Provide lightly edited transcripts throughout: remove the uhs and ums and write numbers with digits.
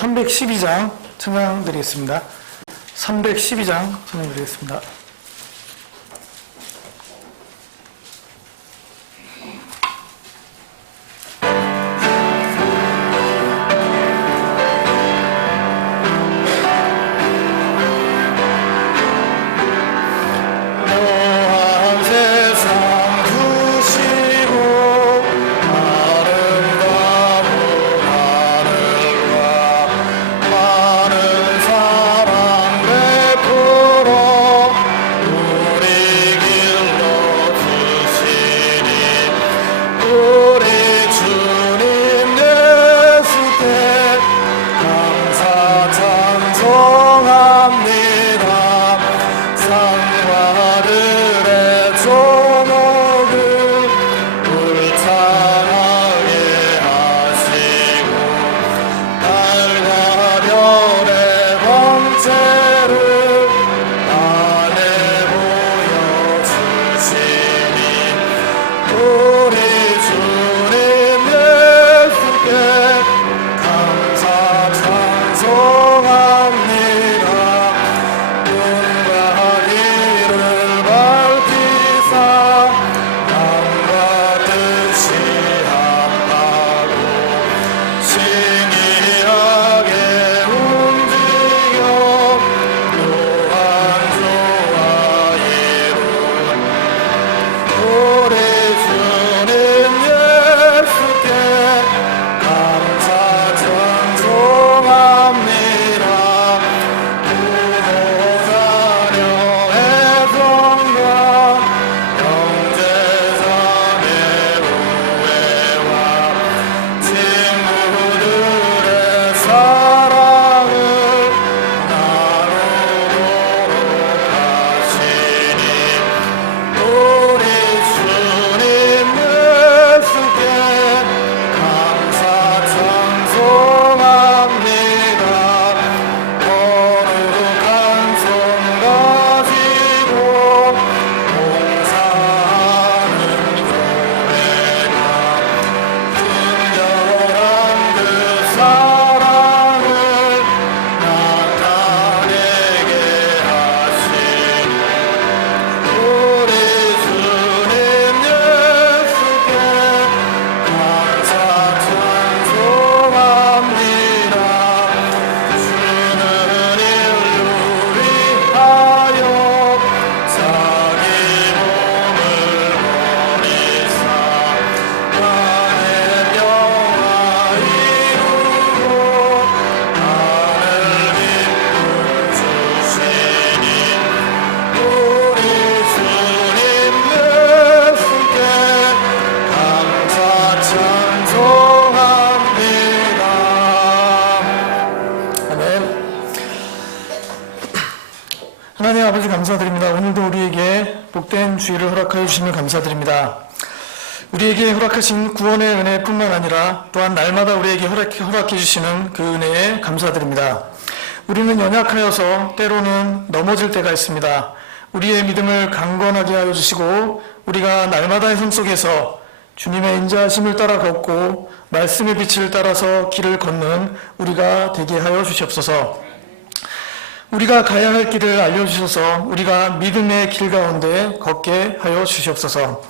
312장 청강드리겠습니다. 312장 청강드리겠습니다. 하나님 아버지 감사드립니다. 오늘도 우리에게 복된 주일을 허락하여 주시면 감사드립니다. 우리에게 허락하신 구원의 은혜뿐만 아니라 또한 날마다 우리에게 허락해 주시는 그 은혜에 감사드립니다. 우리는 연약하여서 때로는 넘어질 때가 있습니다. 우리의 믿음을 강건하게 하여 주시고 우리가 날마다의 삶 속에서 주님의 인자하심을 따라 걷고 말씀의 빛을 따라서 길을 걷는 우리가 되게 하여 주시옵소서. 우리가 가야 할 길을 알려주셔서 우리가 믿음의 길 가운데 걷게 하여 주시옵소서.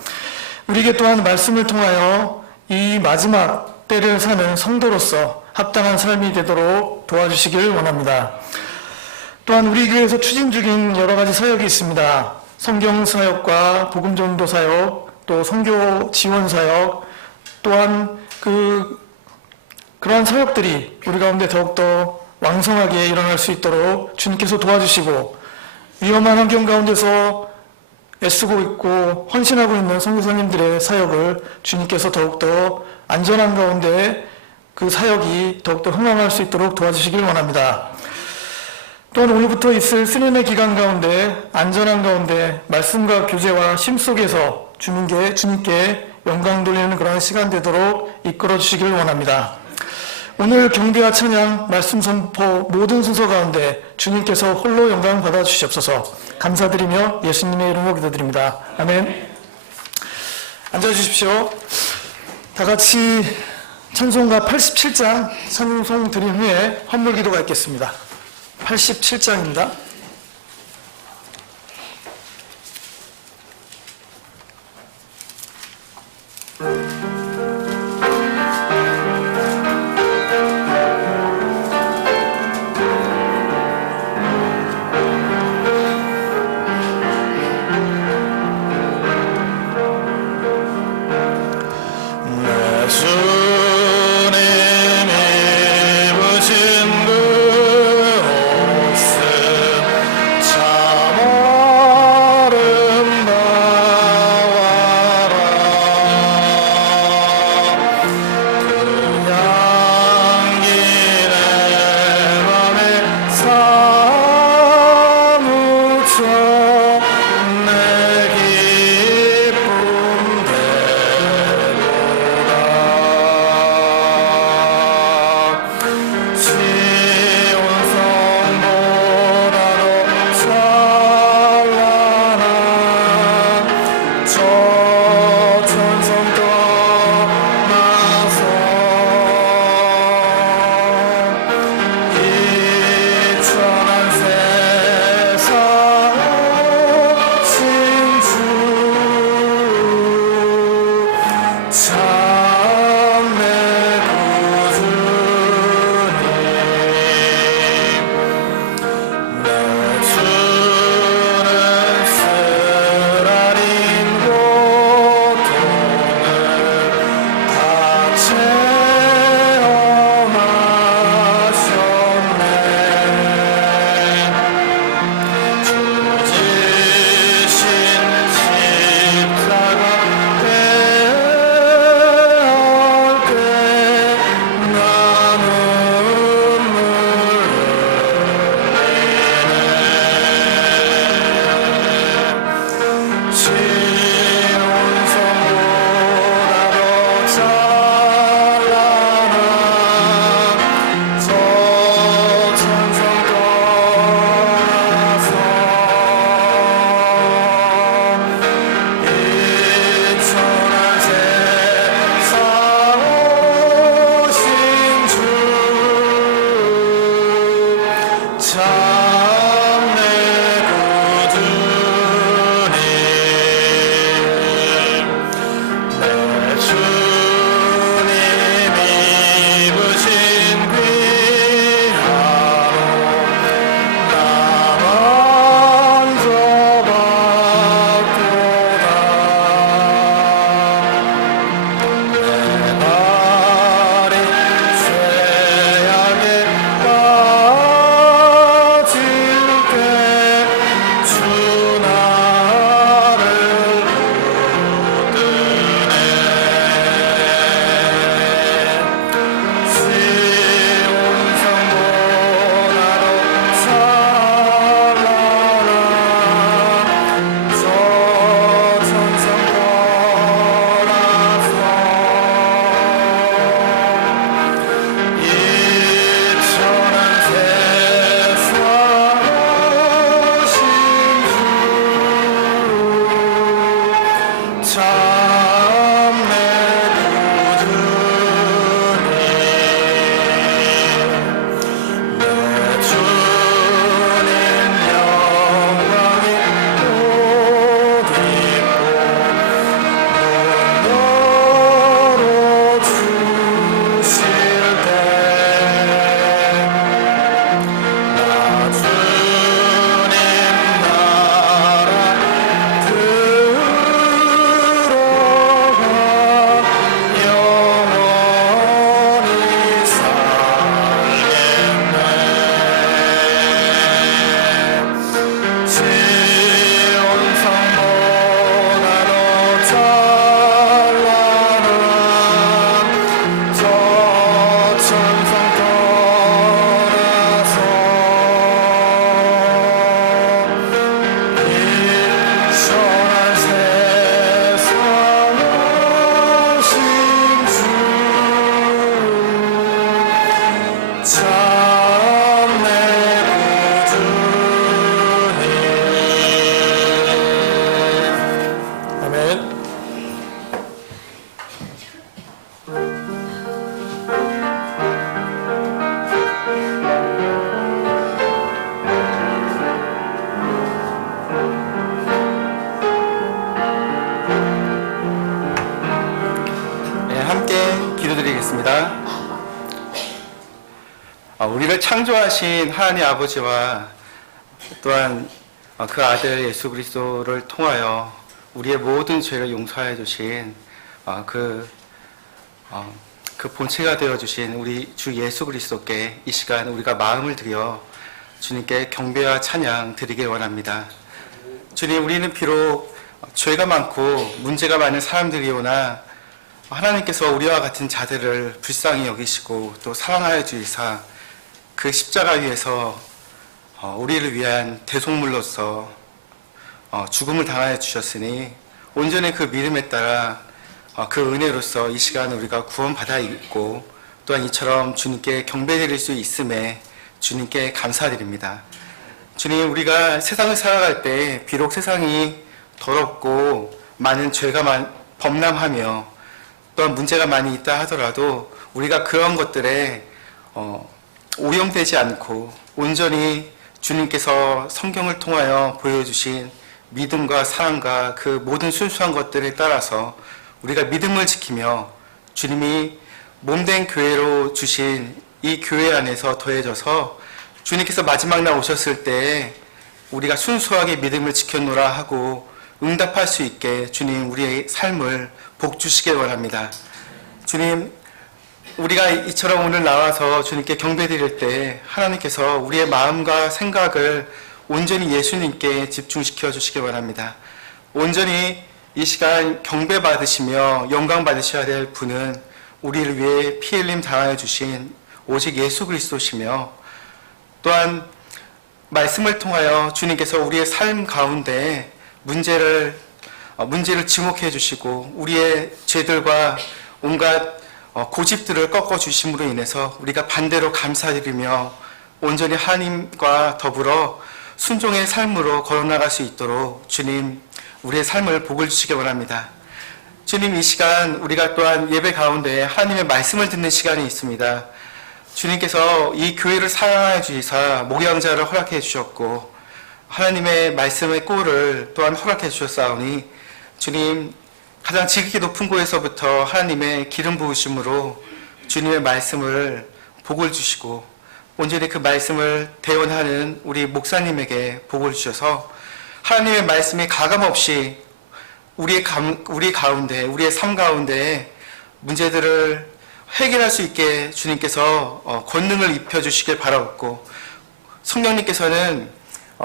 우리에게 또한 말씀을 통하여 이 마지막 때를 사는 성도로서 합당한 삶이 되도록 도와주시길 원합니다. 또한 우리 교회에서 추진 중인 여러 가지 사역이 있습니다. 성경 사역과 복음 전도 사역, 또 선교 지원 사역, 또한 그러한 사역들이 우리 가운데 더욱더 왕성하게 일어날 수 있도록 주님께서 도와주시고 위험한 환경 가운데서 애쓰고 있고 헌신하고 있는 선교사님들의 사역을 주님께서 더욱더 안전한 가운데 그 사역이 더욱더 흥황할 수 있도록 도와주시길 원합니다. 또한 오늘부터 있을 수련의 기간 가운데 안전한 가운데 말씀과 교제와 심 속에서 주님께 영광 돌리는 그런 시간 되도록 이끌어 주시길 원합니다. 오늘 경배와 찬양, 말씀 선포 모든 순서 가운데 주님께서 홀로 영광 받아 주시옵소서. 감사드리며 예수님의 이름으로 기도드립니다. 아멘. 앉아주십시오. 다 같이 찬송가 87장 찬송 드린 후에 헌물 기도가 있겠습니다. 87장입니다. 주님이 입으신 그 옷은 우리를 창조하신 하나님 아버지와 또한 그 아들 예수 그리스도를 통하여 우리의 모든 죄를 용서해 주신 그 본체가 되어 주신 우리 주 예수 그리스도께 이 시간 우리가 마음을 들여 주님께 경배와 찬양 드리길 원합니다. 주님, 우리는 비록 죄가 많고 문제가 많은 사람들이오나 하나님께서 우리와 같은 자들을 불쌍히 여기시고 또 사랑하여 주시사 그 십자가 위에서 우리를 위한 대속물로서 죽음을 당하여 주셨으니 온전히 그 믿음에 따라 그 은혜로서 이 시간 우리가 구원받아 있고 또한 이처럼 주님께 경배드릴 수 있음에 주님께 감사드립니다. 주님, 우리가 세상을 살아갈 때 비록 세상이 더럽고 많은 죄가 범람하며 또한 문제가 많이 있다 하더라도 우리가 그런 것들에 오염되지 않고 온전히 주님께서 성경을 통하여 보여주신 믿음과 사랑과 그 모든 순수한 것들에 따라서 우리가 믿음을 지키며 주님이 몸된 교회로 주신 이 교회 안에서 더해져서 주님께서 마지막 날 오셨을 때 우리가 순수하게 믿음을 지켰노라 하고 응답할 수 있게 주님 우리의 삶을 복 주시길 원합니다. 주님, 우리가 이처럼 오늘 나와서 주님께 경배드릴 때 하나님께서 우리의 마음과 생각을 온전히 예수님께 집중시켜 주시길 원합니다. 온전히 이 시간 경배 받으시며 영광 받으셔야 될 분은 우리를 위해 피 흘림 당하여 주신 오직 예수 그리스도시며 또한 말씀을 통하여 주님께서 우리의 삶 가운데 문제를 지목해 주시고 우리의 죄들과 온갖 고집들을 꺾어 주심으로 인해서 우리가 반대로 감사드리며 온전히 하나님과 더불어 순종의 삶으로 걸어나갈 수 있도록 주님 우리의 삶을 복을 주시기 원합니다. 주님, 이 시간 우리가 또한 예배 가운데 하나님의 말씀을 듣는 시간이 있습니다. 주님께서 이 교회를 사랑하여 주시사 목양자를 허락해 주셨고 하나님의 말씀의 꼴을 또한 허락해 주셨사오니 주님, 가장 지극히 높은 곳에서부터 하나님의 기름 부으심으로 주님의 말씀을 복을 주시고 온전히 그 말씀을 대언하는 우리 목사님에게 복을 주셔서 하나님의 말씀이 가감없이 우리 가운데, 우리의 삶 가운데 문제들을 해결할 수 있게 주님께서 권능을 입혀주시길 바라옵고 성령님께서는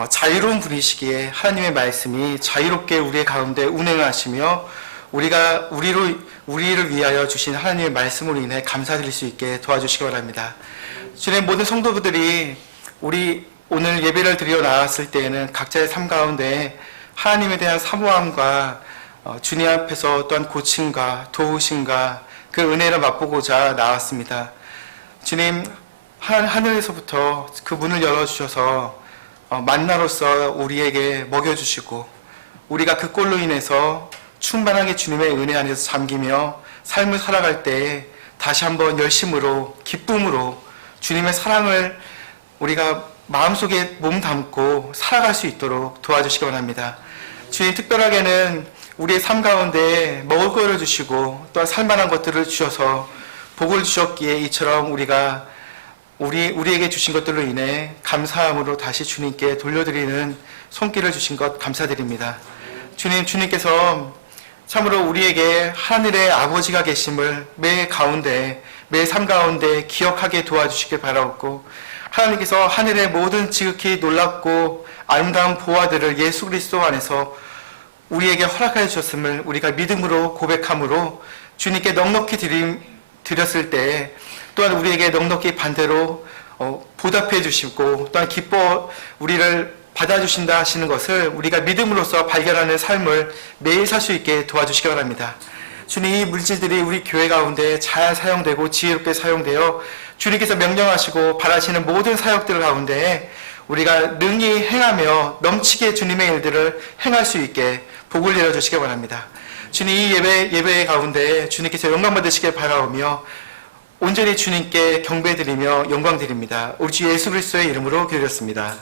자유로운 분이시기에 하나님의 말씀이 자유롭게 우리의 가운데 운행하시며 우리를 위하여 주신 하나님의 말씀으로 인해 감사드릴 수 있게 도와주시기 바랍니다. 주님, 모든 성도들이 우리 오늘 예배를 드려 나왔을 때에는 각자의 삶 가운데 하나님에 대한 사모함과 주님 앞에서 또한 고침과 도우심과 그 은혜를 맛보고자 나왔습니다. 주님, 하늘에서부터 그 문을 열어주셔서 만나로서 우리에게 먹여주시고 우리가 그 꼴로 인해서 충만하게 주님의 은혜 안에서 잠기며 삶을 살아갈 때 다시 한번 열심으로 기쁨으로 주님의 사랑을 우리가 마음속에 몸담고 살아갈 수 있도록 도와주시기 원합니다. 주님, 특별하게는 우리의 삶 가운데 먹을 것을 주시고 또한 살만한 것들을 주셔서 복을 주셨기에 이처럼 우리가 우리에게 주신 것들로 인해 감사함으로 다시 주님께 돌려드리는 손길을 주신 것 감사드립니다. 주님께서 참으로 우리에게 하늘의 아버지가 계심을 매 삶 가운데 기억하게 도와주시길 바라옵고 하나님께서 하늘의 모든 지극히 놀랍고 아름다운 보화들을 예수 그리스도 안에서 우리에게 허락하여 주셨음을 우리가 믿음으로 고백함으로 주님께 넉넉히 드렸을 때 또한 우리에게 넉넉히 반대로 보답해 주시고 또한 기뻐 우리를 받아주신다 하시는 것을 우리가 믿음으로써 발견하는 삶을 매일 살 수 있게 도와주시기 바랍니다. 주님, 이 물질들이 우리 교회 가운데 잘 사용되고 지혜롭게 사용되어 주님께서 명령하시고 바라시는 모든 사역들 가운데 우리가 능히 행하며 넘치게 주님의 일들을 행할 수 있게 복을 내려주시기 바랍니다. 주님, 이 예배 가운데 주님께서 영광 받으시길 바라오며 온전히 주님께 경배드리며 영광드립니다. 우리 주 예수 그리스도의 이름으로 기도드렸습니다.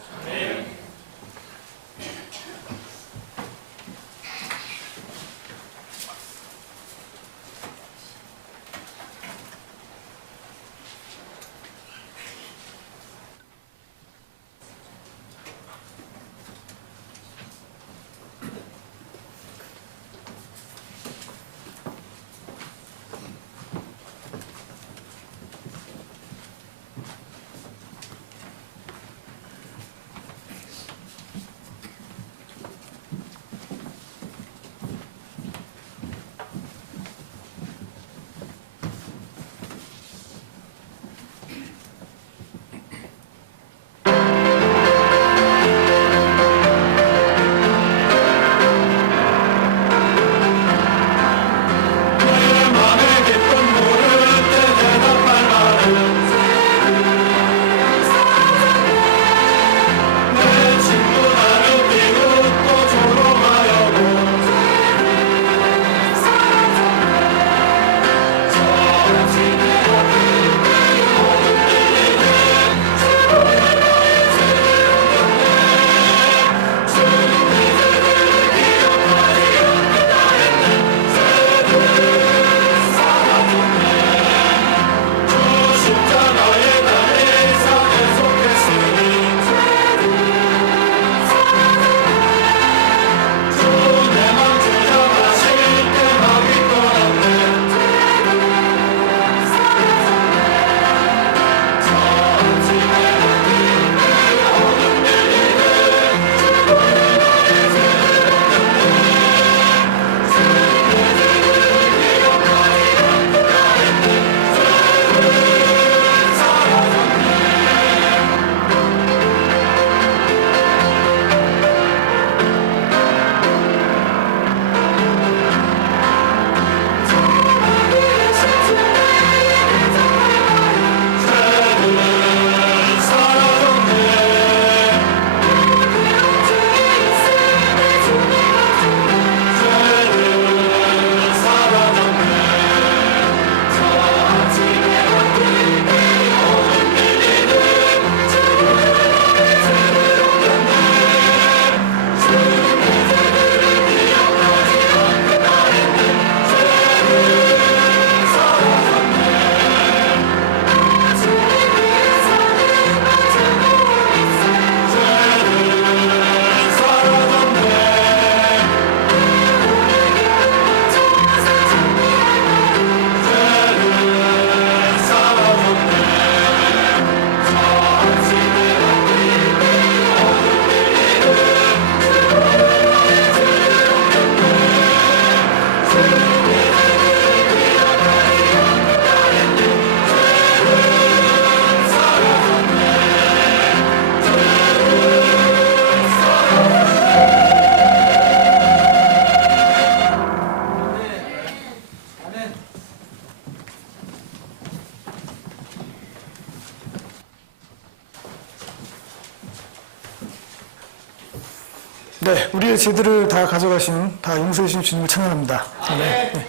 네, 우리의 죄들을 다 가져가신, 다 용서해 주신 주님을 찬양합니다. 네. 네.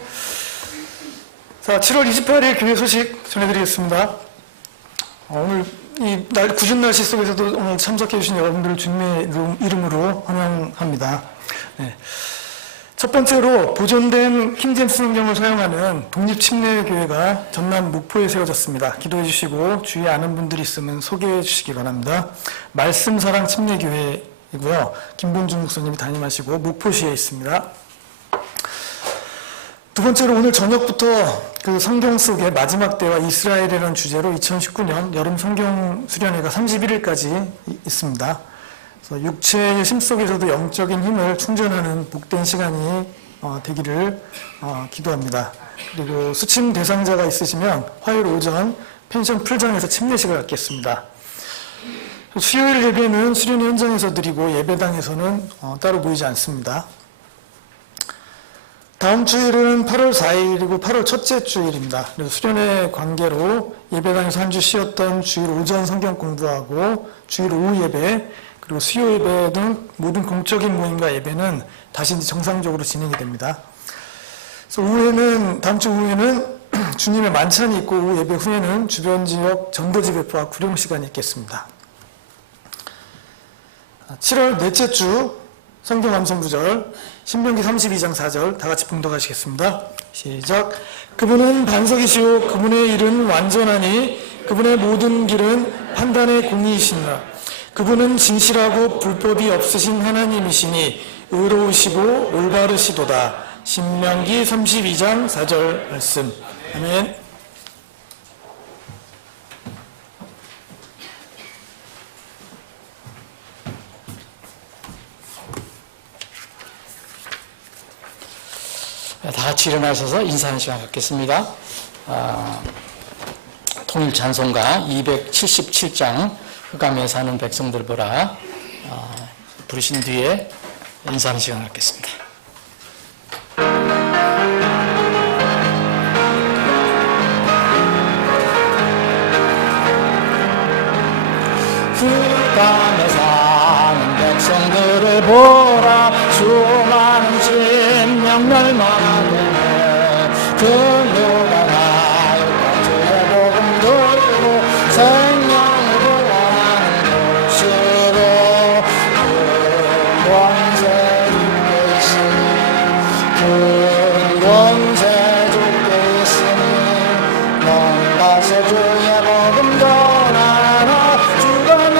자, 7월 28일 교회 소식 전해드리겠습니다. 오늘 이 굳은 날씨 속에서도 오늘 참석해 주신 여러분들을 주님의 이름으로 환영합니다. 네. 첫 번째로 보존된 킹제임스 성경을 사용하는 독립침례교회가 전남 목포에 세워졌습니다. 기도해 주시고 주위에 아는 분들이 있으면 소개해 주시기 바랍니다. 말씀사랑 침례교회이고요. 김봉준 목사님이 담임하시고 목포시에 있습니다. 두 번째로 오늘 저녁부터 그 성경 속의 마지막 때와 이스라엘이라는 주제로 2019년 여름 성경 수련회가 31일까지 있습니다. 그래서 육체의 힘 속에서도 영적인 힘을 충전하는 복된 시간이 되기를 기도합니다. 그리고 수침 대상자가 있으시면 화요일 오전 펜션 풀장에서 침례식을 갖겠습니다. 수요일 예배는 수련회 현장에서 드리고 예배당에서는 따로 모이지 않습니다. 다음 주일은 8월 4일이고 8월 첫째 주일입니다. 그래서 수련회 관계로 예배당에서 한 주 쉬었던 주일 오전 성경 공부하고 주일 오후 예배 그리고 수요 예배 등 모든 공적인 모임과 예배는 다시 정상적으로 진행이 됩니다. 그래서 다음 주 오후에는 주님의 만찬이 있고 오후 예배 후에는 주변 지역 전도지 배포와 구령 시간이 있겠습니다. 7월 넷째 주 성경 암송 구절 신명기 32장 4절 다 같이 봉독하시겠습니다. 시작. 그분은 반석이시오 그분의 일은 완전하니 그분의 모든 길은 판단의 공의이시니라. 그분은 진실하고 불법이 없으신 하나님이시니 의로우시고 올바르시도다. 신명기 32장 4절 말씀. 아멘. 다 같이 일어나셔서 인사하는 시간 갖겠습니다. 통일 찬송가 277장 흑암에 사는 백성들 보라 부르신 뒤에 인사하는 시간 갖겠습니다. 흑암에 사는 백성들을 보라 수많은 심령 멸망하네 그 누가 나일까 주의 복음 들고 생명을 구원하는 곳으로 그 권세 주께 있으니 그 권세 주께 있으니 넌 가서 주의 복음 전하라 주가 너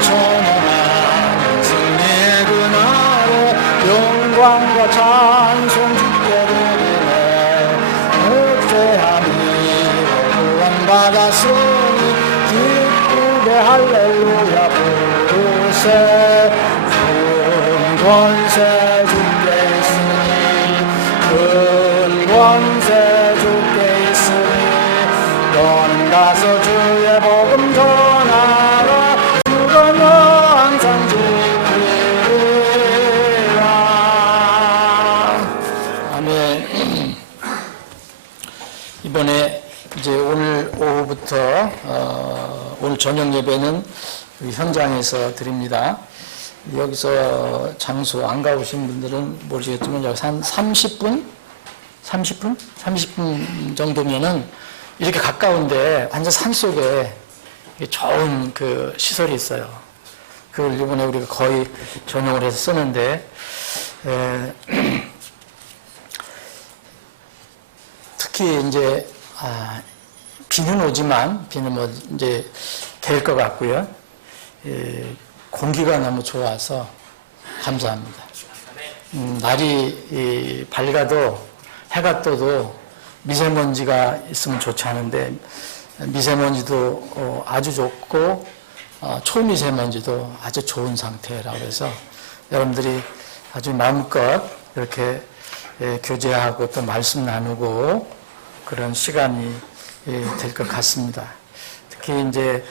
천연한 승리의 그날에 영광과 찬송 주께 드리네. 어째함이 구원받았으니 기쁘게 할렐루야 부르세. 큰 권세 주께 있으니 큰 권세 주께 있으니 너는 가서 주의 복음 전하라. 주가 너 항상 지키리라. 아멘. 이번에 이제 오늘 오후부터 오늘 저녁 예배는 현장에서 드립니다. 여기서 장소 안 가보신 분들은 모르시겠지만 여기 한 30분 정도면은 이렇게 가까운데 완전 산속에 좋은 그 시설이 있어요. 그걸 이번에 우리가 거의 전용을 해서 쓰는데 특히 이제 비는 오지만 비는 뭐 이제 될 것 같고요. 공기가 너무 좋아서 감사합니다. 날이 밝아도 해가 떠도 미세먼지가 있으면 좋지 않은데 미세먼지도 아주 좋고 초미세먼지도 아주 좋은 상태라고 해서 여러분들이 아주 마음껏 이렇게 교제하고 또 말씀 나누고 그런 시간이 될 것 같습니다. 특히 이제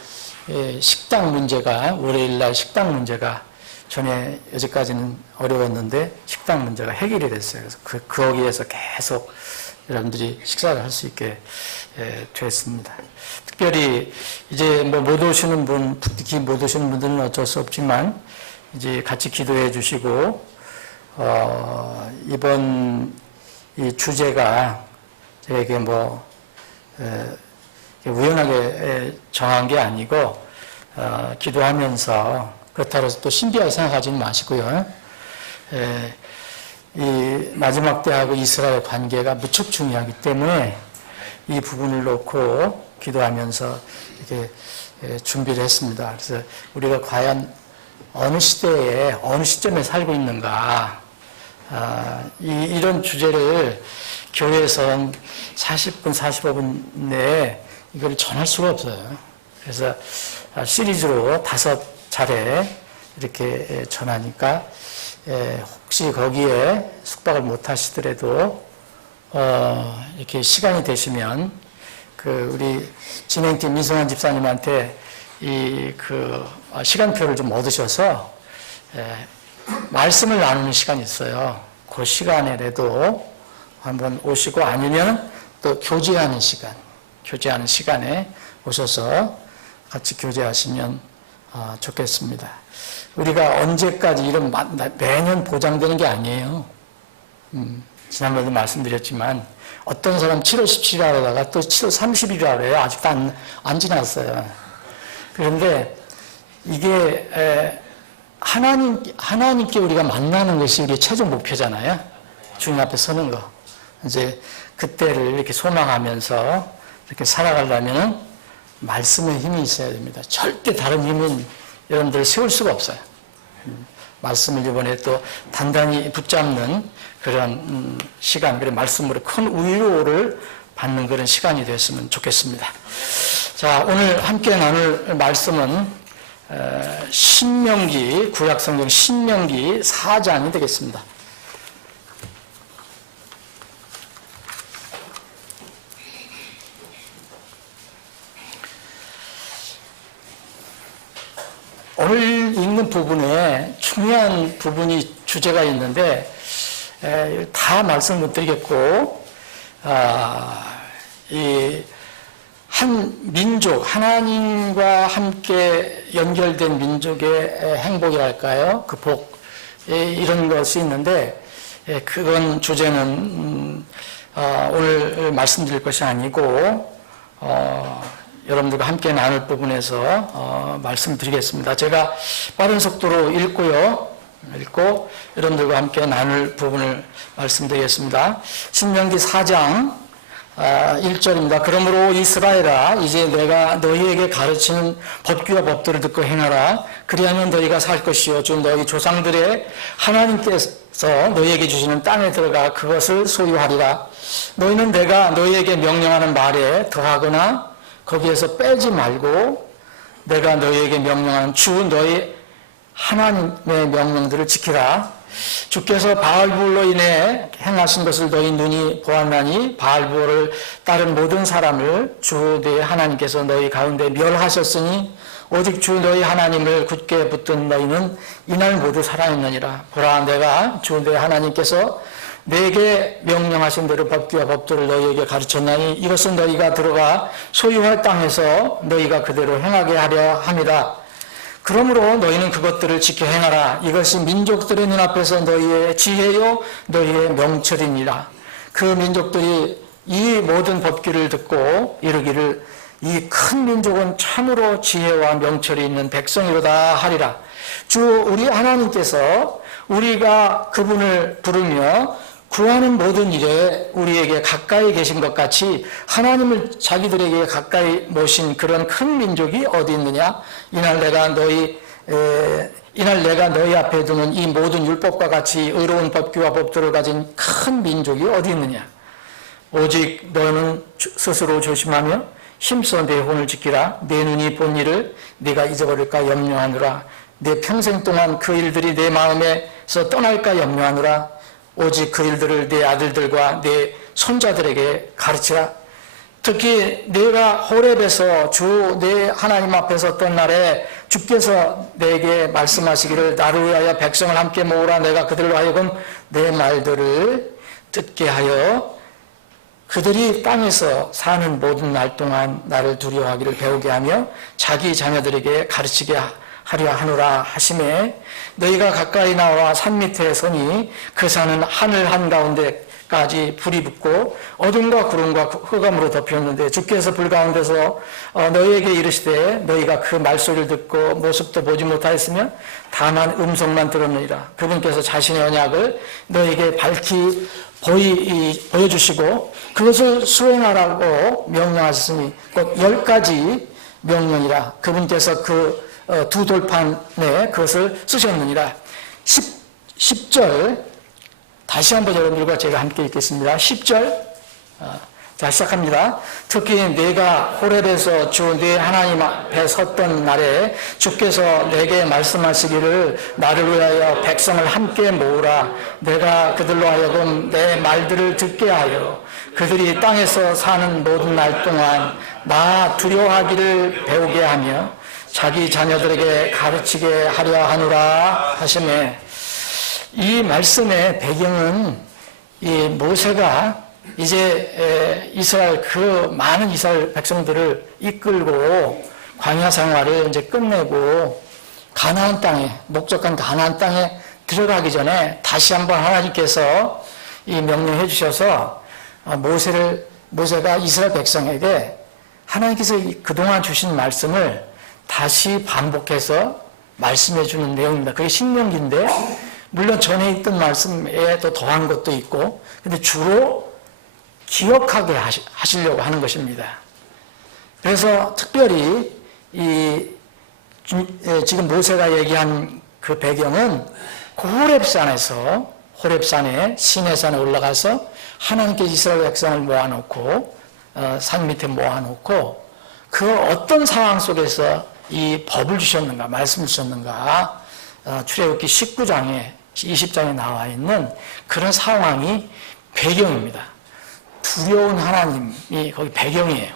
식당 문제가 월요일날 식당 문제가 전에 여지까지는 어려웠는데 식당 문제가 해결이 됐어요. 그래서 거기에서 계속 여러분들이 식사를 할 수 있게 됐습니다. 특별히 이제 뭐 못 오시는 분, 특히 못 오시는 분들은 어쩔 수 없지만 이제 같이 기도해 주시고 이번 이 주제가 저에게 뭐 우연하게 정한 게 아니고 기도하면서 그렇다고 해서 또 신비하게 생각하지는 마시고요. 이 마지막 때하고 이스라엘 관계가 무척 중요하기 때문에 이 부분을 놓고 기도하면서 이렇게 준비를 했습니다. 그래서 우리가 과연 어느 시대에 어느 시점에 살고 있는가 이런 주제를 교회에선 40분, 45분 내에 이걸 전할 수가 없어요. 그래서 시리즈로 5차례 이렇게 전하니까 혹시 거기에 숙박을 못 하시더라도 이렇게 시간이 되시면 그 우리 진행팀 민성환 집사님한테 이 그 시간표를 좀 얻으셔서 말씀을 나누는 시간이 있어요. 그 시간에라도 한번 오시고 아니면 또 교제하는 시간에 오셔서 같이 교제하시면 좋겠습니다. 우리가 언제까지 이런 매년 보장되는 게 아니에요. 지난번에도 말씀드렸지만 어떤 사람 7월 17일 하다가 또 7월 30일이라 그래요. 아직도 안 지났어요. 그런데 이게 하나님께 우리가 만나는 것이 우리의 최종 목표잖아요. 주님 앞에 서는 거. 이제 그때를 이렇게 소망하면서 이렇게 살아가려면 말씀의 힘이 있어야 됩니다. 절대 다른 힘은 여러분들 세울 수가 없어요. 말씀을 이번에 또 단단히 붙잡는 그런 시간, 그런 말씀으로 큰 위로를 받는 그런 시간이 됐으면 좋겠습니다. 자, 오늘 함께 나눌 말씀은 신명기, 구약성경 신명기 4장이 되겠습니다. 오늘 읽는 부분에 중요한 부분이 주제가 있는데 다 말씀 못 드리겠고 이 한 민족, 하나님과 함께 연결된 민족의 행복이랄까요? 그 복, 이런 것이 있는데 그건 주제는 오늘 말씀드릴 것이 아니고 여러분들과 함께 나눌 부분에서 말씀드리겠습니다. 제가 빠른 속도로 읽고 여러분들과 함께 나눌 부분을 말씀드리겠습니다. 신명기 4장 1절입니다. 그러므로 이스라엘아 이제 내가 너희에게 가르치는 법규와 법도를 듣고 행하라. 그리하면 너희가 살 것이요 주 너희 조상들의 하나님께서 너희에게 주시는 땅에 들어가 그것을 소유하리라. 너희는 내가 너희에게 명령하는 말에 더하거나 거기에서 빼지 말고 내가 너희에게 명령하는 주 너희 하나님의 명령들을 지키라. 주께서 바알부올로 인해 행하신 것을 너희 눈이 보았나니 바알부올을 따른 모든 사람을 주 너희 하나님께서 너희 가운데 멸하셨으니 오직 주 너희 하나님을 굳게 붙든 너희는 이날 모두 살아있느니라. 보라 내가 주 너희 하나님께서 내게 명령하신 대로 법규와 법도를 너희에게 가르쳤나니 이것은 너희가 들어가 소유할 땅에서 너희가 그대로 행하게 하려 함이라. 그러므로 너희는 그것들을 지켜 행하라. 이것이 민족들의 눈앞에서 너희의 지혜요 너희의 명철이니라. 그 민족들이 이 모든 법규를 듣고 이르기를 이 큰 민족은 참으로 지혜와 명철이 있는 백성이로다 하리라. 주 우리 하나님께서 우리가 그분을 부르며 구하는 모든 일에 우리에게 가까이 계신 것 같이 하나님을 자기들에게 가까이 모신 그런 큰 민족이 어디 있느냐? 이날 내가 너희 앞에 두는 이 모든 율법과 같이 의로운 법규와 법도를 가진 큰 민족이 어디 있느냐? 오직 너는 스스로 조심하며 힘써 내 혼을 지키라. 내 눈이 본 일을 네가 잊어버릴까 염려하느라. 내 평생 동안 그 일들이 내 마음에서 떠날까 염려하느라. 오직 그 일들을 내 아들들과 내 손자들에게 가르치라. 특히 내가 호렙에서 주 내 하나님 앞에 섰던 날에 주께서 내게 말씀하시기를 나를 위하여 백성을 함께 모으라. 내가 그들로 하여금 내 말들을 듣게 하여 그들이 땅에서 사는 모든 날 동안 나를 두려워하기를 배우게 하며 자기 자녀들에게 가르치게 하려 하노라 하심에 너희가 가까이 나와 산 밑에 서니 그 산은 하늘 한가운데까지 불이 붙고 어둠과 구름과 흑암으로 덮였는데 주께서 불 가운데서 너희에게 이르시되 너희가 그 말소리를 듣고 모습도 보지 못하였으며 다만 음성만 들었느니라. 그분께서 자신의 언약을 너희에게 밝히 보여주시고 그것을 수행하라고 명령하셨으니 곧 10가지 명령이라. 그분께서 그 두 돌판에 그것을 쓰셨느니라. 10절 다시 한번 여러분들과 제가 함께 읽겠습니다. 10절 자 시작합니다. 특히 내가 호렙에서 주 내 하나님 앞에 섰던 날에 주께서 내게 말씀하시기를 나를 위하여 백성을 함께 모으라. 내가 그들로 하여금 내 말들을 듣게 하여 그들이 땅에서 사는 모든 날 동안 나 두려워하기를 배우게 하며 자기 자녀들에게 가르치게 하려 하노라 하시매 이 말씀의 배경은 이 모세가 이제 이스라엘 그 많은 이스라엘 백성들을 이끌고 광야 생활을 이제 끝내고 가나안 땅에 목적한 가나안 땅에 들어가기 전에 다시 한번 하나님께서 이 명령해 주셔서 모세가 이스라엘 백성에게 하나님께서 그동안 주신 말씀을 다시 반복해서 말씀해 주는 내용입니다. 그게 신명기인데 물론 전에 있던 말씀에 또 더한 것도 있고 근데 주로 기억하게 하시려고 하는 것입니다. 그래서 특별히 지금 모세가 얘기한 그 배경은 그 호렙산에 시내산에 올라가서 하나님께 이스라엘 백성을 모아놓고 산 밑에 모아놓고 그 어떤 상황 속에서 이 법을 주셨는가 말씀을 주셨는가 출애굽기 19장에 20장에 나와 있는 그런 상황이 배경입니다. 두려운 하나님이 거기 배경이에요.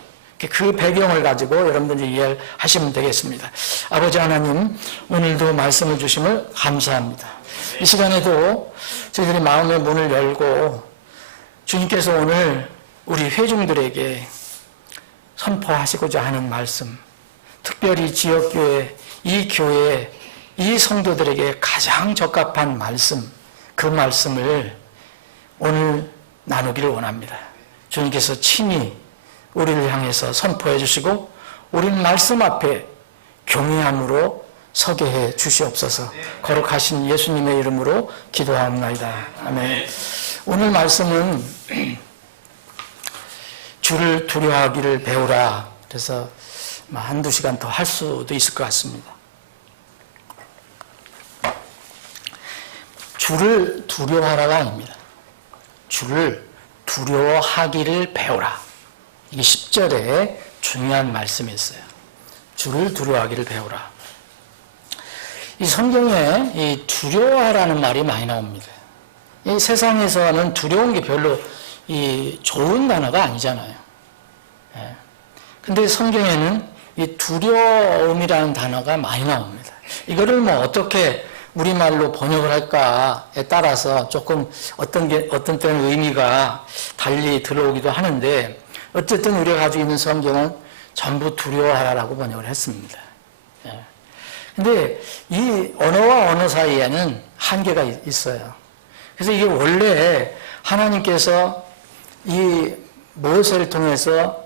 그 배경을 가지고 여러분들이 이해를 하시면 되겠습니다. 아버지 하나님, 오늘도 말씀을 주심을 감사합니다. 이 시간에도 저희들이 마음의 문을 열고 주님께서 오늘 우리 회중들에게 선포하시고자 하는 말씀, 특별히 지역교회, 이 교회, 이 성도들에게 가장 적합한 말씀, 그 말씀을 오늘 나누기를 원합니다. 주님께서 친히 우리를 향해서 선포해 주시고 우리는 말씀 앞에 경외함으로 서게 해 주시옵소서. 거룩하신 예수님의 이름으로 기도하옵나이다. 아멘. 오늘 말씀은 주를 두려워하기를 배우라. 그래서 한두 시간 더 할 수도 있을 것 같습니다. 주를 두려워하라가 아닙니다. 주를 두려워하기를 배우라. 이게 10절에 중요한 말씀이 있어요. 주를 두려워하기를 배우라. 이 성경에 이 두려워하라는 말이 많이 나옵니다. 이 세상에서는 두려운 게 별로 이 좋은 단어가 아니잖아요. 예. 근데 성경에는 이 두려움이라는 단어가 많이 나옵니다. 이거를 뭐 어떻게 우리말로 번역을 할까에 따라서 조금 어떤 때는 의미가 달리 들어오기도 하는데, 어쨌든 우리가 가지고 있는 성경은 전부 두려워하라라고 번역을 했습니다. 예. 근데 이 언어와 언어 사이에는 한계가 있어요. 그래서 이게 원래 하나님께서 이 모세를 통해서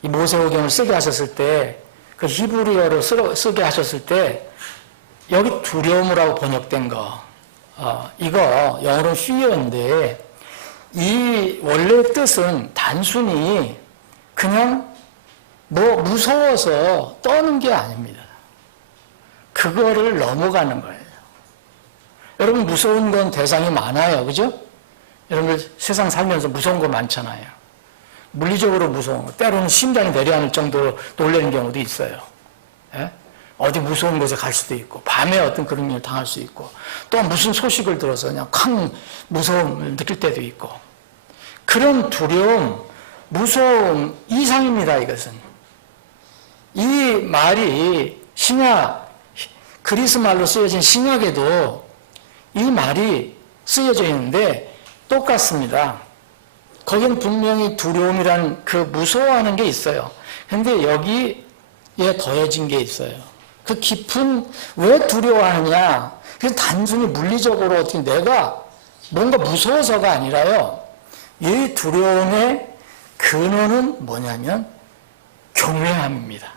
이 모세오경을 쓰게 하셨을 때, 그 히브리어로 쓰게 하셨을 때, 여기 두려움이라고 번역된 거, 이거 영어로는 fear인데, 이 원래 뜻은 단순히 그냥 뭐 무서워서 떠는 게 아닙니다. 그거를 넘어가는 거예요. 여러분, 무서운 건 대상이 많아요. 그죠? 여러분, 세상 살면서 무서운 거 많잖아요. 물리적으로 무서운 거, 때로는 심장이 내려앉을 정도로 놀라는 경우도 있어요. 예? 어디 무서운 곳에 갈 수도 있고, 밤에 어떤 그런 일을 당할 수 있고, 또 무슨 소식을 들어서 그냥 큰 무서움을 느낄 때도 있고, 그런 두려움, 무서움 이상입니다, 이것은. 이 말이 그리스 말로 쓰여진 신약에도 이 말이 쓰여져 있는데 똑같습니다. 거기는 분명히 두려움이라는 그 무서워하는 게 있어요. 근데 여기에 더해진 게 있어요. 그 깊은, 왜 두려워하느냐? 그냥 단순히 물리적으로 어떻게 내가 뭔가 무서워서가 아니라요. 이 두려움의 근원은 뭐냐면 경외함입니다.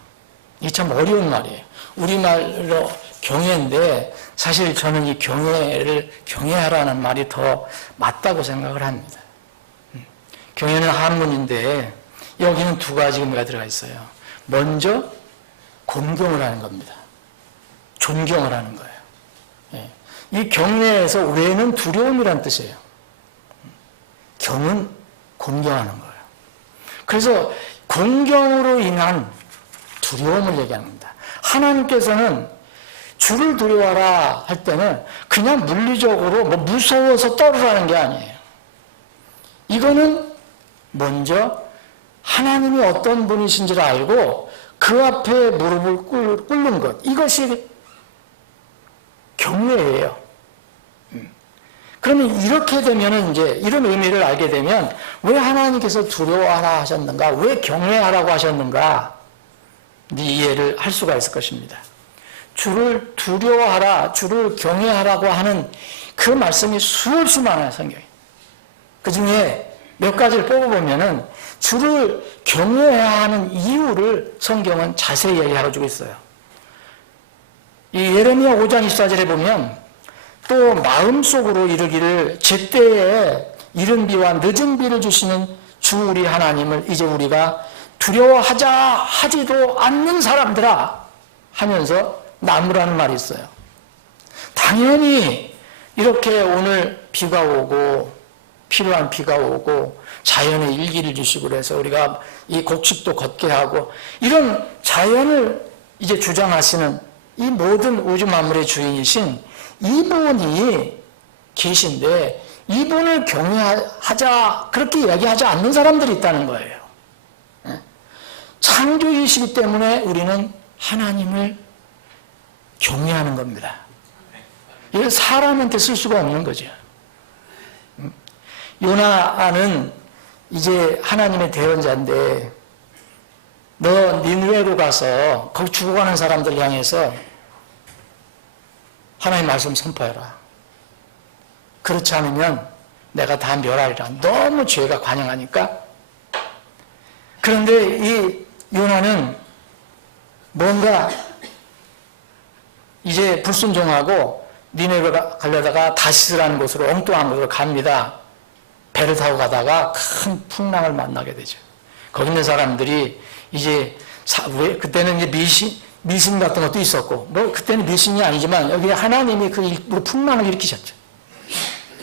이게 참 어려운 말이에요. 우리말로 경외인데 사실 저는 이 경외하라는 말이 더 맞다고 생각을 합니다. 경외는 한문인데 여기는 두 가지 의미가 들어가 있어요. 먼저 공경을 하는 겁니다. 존경을 하는 거예요. 예. 이 경외에서 외는 두려움이란 뜻이에요. 경은 공경하는 거예요. 그래서 공경으로 인한 두려움을 얘기하는 겁니다. 하나님께서는 주를 두려워하라 할 때는 그냥 물리적으로 뭐 무서워서 떨으라는 게 아니에요. 이거는 먼저 하나님이 어떤 분이신지를 알고 그 앞에 무릎을 꿇는 것, 이것이 경외예요. 그러면 이렇게 되면 이제 이런 의미를 알게 되면 왜 하나님께서 두려워하라 하셨는가, 왜 경외하라고 하셨는가, 이해를 할 수가 있을 것입니다. 주를 두려워하라, 주를 경외하라고 하는 그 말씀이 수없이 많아요, 성경에. 그 중에 몇 가지를 뽑아보면은 주를 경외해야 하는 이유를 성경은 자세히 얘기하고 있어요. 이 예레미야 5장 24절에 보면 또 마음속으로 이르기를 제때에 이른 비와 늦은 비를 주시는 주 우리 하나님을 이제 우리가 두려워하자 하지도 않는 사람들아 하면서 나무라는 말이 있어요. 당연히 이렇게 오늘 비가 오고 필요한 비가 오고 자연의 일기를 주시고 그래서 우리가 이 곡식도 걷게 하고 이런 자연을 이제 주장하시는 이 모든 우주 만물의 주인이신 이분이 계신데 이분을 경외하자 그렇게 이야기하지 않는 사람들이 있다는 거예요. 창조이시기 때문에 우리는 하나님을 경외하는 겁니다. 이걸 사람한테 쓸 수가 없는 거죠. 요나는 이제 하나님의 대언자인데 너 니느웨로 가서 거기 죽어가는 사람들 향해서 하나님 말씀 선포해라. 그렇지 않으면 내가 다 멸하리라. 너무 죄가 관영하니까. 그런데 이 요나는 뭔가 이제 불순종하고 니네베 가려다가 다시스라는 곳으로 엉뚱한 곳으로 갑니다. 배를 타고 가다가 큰 풍랑을 만나게 되죠. 거기 있는 사람들이 이제 그때는 이제 미신 같은 것도 있었고, 뭐 그때는 미신이 아니지만 여기 하나님이 그 일부러 풍랑을 일으키셨죠.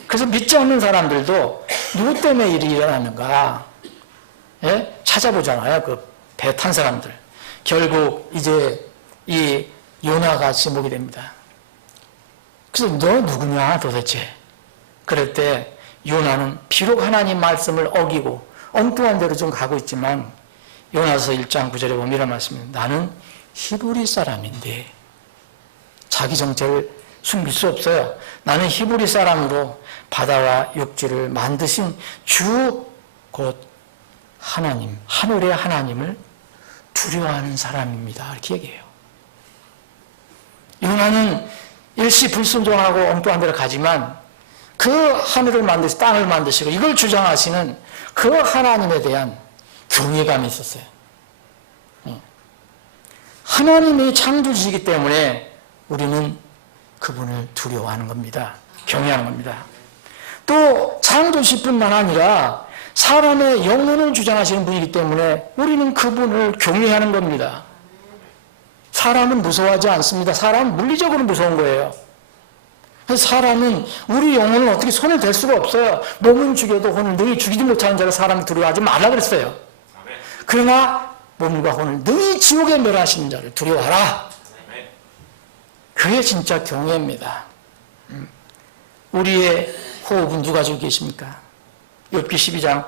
그래서 믿지 않는 사람들도 누구 때문에 일이 일어났는가, 예? 찾아보잖아요. 그 배 탄 사람들. 결국 이제 이 요나가 지목이 됩니다. 그래서 너 누구냐 도대체? 그럴 때 요나는 비록 하나님 말씀을 어기고 엉뚱한 대로 좀 가고 있지만 요나서 1장 9절에 보면 이런 말씀입니다. 나는 히브리 사람인데 자기 정체를 숨길 수 없어요. 나는 히브리 사람으로 바다와 육지를 만드신 주 곧 하나님, 하늘의 하나님을 두려워하는 사람입니다. 이렇게 얘기해요. 요나는 일시 불순종하고 엉뚱한 데로 가지만 그 하늘을 만드시고 땅을 만드시고 이걸 주장하시는 그 하나님에 대한 경외감이 있었어요. 하나님이 창조주시기 때문에 우리는 그분을 두려워하는 겁니다. 경외하는 겁니다. 또 창조주뿐만 아니라 사람의 영혼을 주장하시는 분이기 때문에 우리는 그분을 경외하는 겁니다. 사람은 무서워하지 않습니다. 사람은 물리적으로 무서운 거예요. 그래서 사람은 우리 영혼을 어떻게 손을 댈 수가 없어요. 몸은 죽여도 혼을 능히 죽이지 못하는 자를 사람을 두려워하지 말라 그랬어요. 그러나 몸과 혼을 능히 지옥에 멸하시는 자를 두려워하라. 그게 진짜 경외입니다. 우리의 호흡은 누가 주고 계십니까? 욥기 12장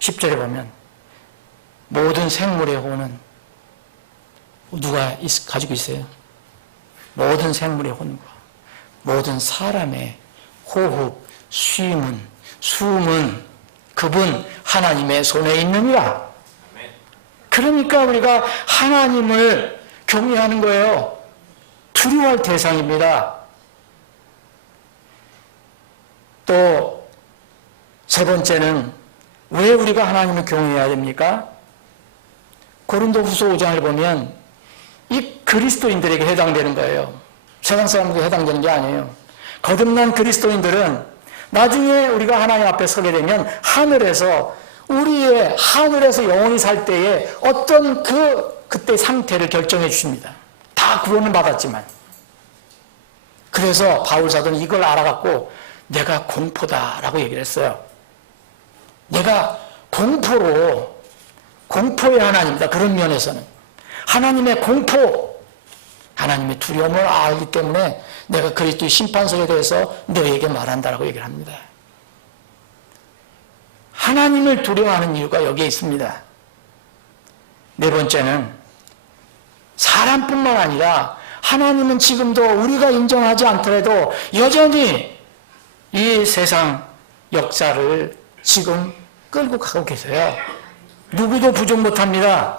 10절에 보면 모든 생물의 호흡은 누가 가지고 있어요? 모든 생물의 혼과 모든 사람의 호흡, 숨은 그분 하나님의 손에 있느니라. 그러니까 우리가 하나님을 경외하는 거예요. 두려워할 대상입니다. 또 세 번째는 왜 우리가 하나님을 경외해야 됩니까? 고린도후서 5장을 보면 이 그리스도인들에게 해당되는 거예요. 세상 사람들에게 해당되는 게 아니에요. 거듭난 그리스도인들은 나중에 우리가 하나님 앞에 서게 되면 우리의 하늘에서 영원히 살 때에 어떤 그때 상태를 결정해 주십니다. 다 구원을 받았지만. 그래서 바울사도는 이걸 알아갖고 내가 공포다라고 얘기를 했어요. 내가 공포의 하나님이다. 그런 면에서는 하나님의 공포, 하나님의 두려움을 알기 때문에 내가 그리스도의 심판석에 대해서 너에게 말한다라고 얘기를 합니다. 하나님을 두려워하는 이유가 여기에 있습니다. 네 번째는 사람뿐만 아니라 하나님은 지금도 우리가 인정하지 않더라도 여전히 이 세상 역사를 지금 끌고 가고 계세요. 누구도 부족 못합니다.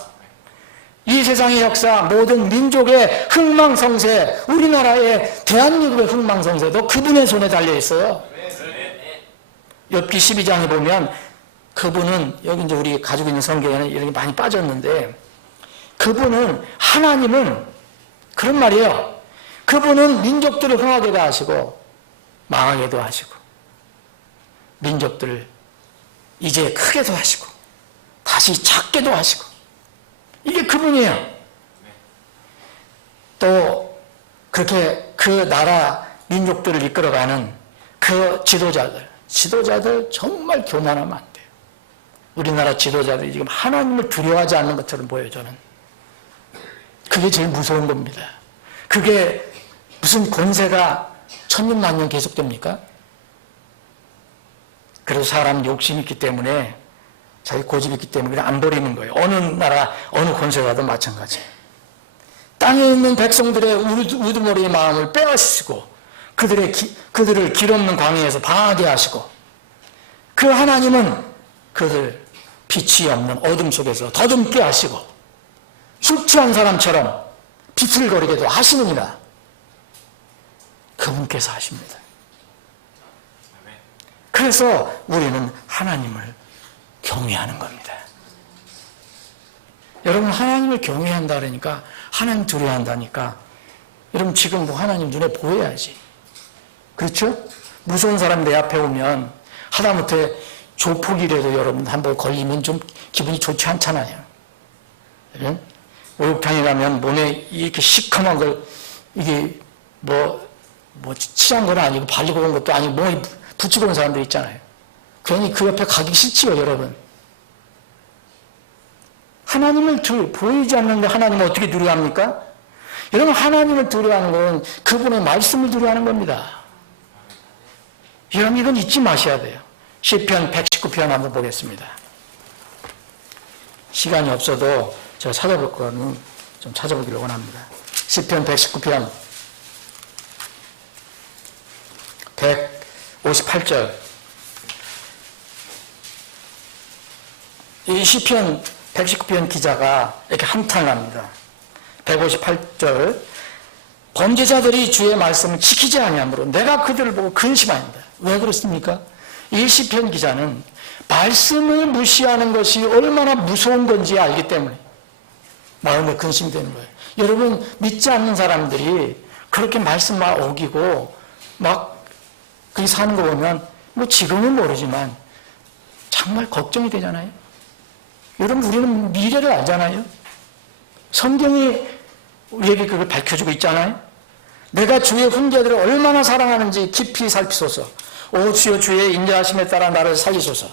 이 세상의 역사, 모든 민족의 흥망성쇠, 우리나라의 대한민국의 흥망성쇠도 그분의 손에 달려있어요. 욥기 12장에 보면 그분은, 여기 이제 우리 가지고 있는 성경에는 이런 게 많이 빠졌는데, 하나님은 그런 말이에요. 그분은 민족들을 흥하게도 하시고 망하게도 하시고 민족들을 이제 크게도 하시고 다시 작게도 하시고 이게 그분이에요. 또 그렇게 그 나라 민족들을 이끌어가는 그 지도자들 정말 교만하면 안 돼요. 우리나라 지도자들이 지금 하나님을 두려워하지 않는 것처럼 보여요. 저는 그게 제일 무서운 겁니다. 그게 무슨 권세가 천년만년 계속됩니까? 그래서 사람 욕심이 있기 때문에, 자기 고집이 있기 때문에 안 버리는 거예요. 어느 나라, 어느 권세가도 마찬가지예요. 땅에 있는 백성들의 우두머리의 마음을 빼앗으시고 그들을 길 없는 광야에서 방하게 하시고, 그 하나님은 그들 빛이 없는 어둠 속에서 더듬게 하시고 술 취한 사람처럼 비틀거리게도 하시느니라. 그분께서 하십니다. 그래서 우리는 하나님을 경외하는 겁니다. 여러분, 하나님을 경외한다 그러니까, 하나님 두려워한다니까, 여러분 지금 뭐 하나님 눈에 보여야지. 그렇죠? 무서운 사람 내 앞에 오면 하다못해 조폭이라도 여러분 한번 걸리면 좀 기분이 좋지 않잖아요. 예? 목욕탕에 가면 몸에 이렇게 시커먼 걸, 이게 뭐 치한 건 아니고 발리고 온 것도 아니고 몸에 붙이고 온 사람들 있잖아요. 괜히 그 옆에 가기 싫지요, 여러분. 하나님을 보이지 않는데 하나님을 어떻게 두려워합니까? 여러분, 하나님을 두려워하는 건 그분의 말씀을 두려워하는 겁니다. 여러분, 이건 잊지 마셔야 돼요. 시편 119편 한번 보겠습니다. 시간이 없어도 제가 찾아볼 거는 좀 찾아보기를 원합니다. 시편 119편 158절. 이 시편 119편 기자가 이렇게 한탄을 합니다. 158절. 범죄자들이 주의 말씀을 지키지 아니하므로 내가 그들을 보고 근심합니다. 왜 그렇습니까? 이 시편 기자는 말씀을 무시하는 것이 얼마나 무서운 건지 알기 때문에 마음에 근심되는 거예요. 여러분, 믿지 않는 사람들이 그렇게 말씀만 어기고 막 그렇게 사는 거 보면 뭐 지금은 모르지만 정말 걱정이 되잖아요. 여러분, 우리는 미래를 알잖아요. 성경이 우리에게 그걸 밝혀주고 있잖아요. 내가 주의 훈계들을 얼마나 사랑하는지 깊이 살피소서. 오 주여, 주의 인자하심에 따라 나를 살리소서.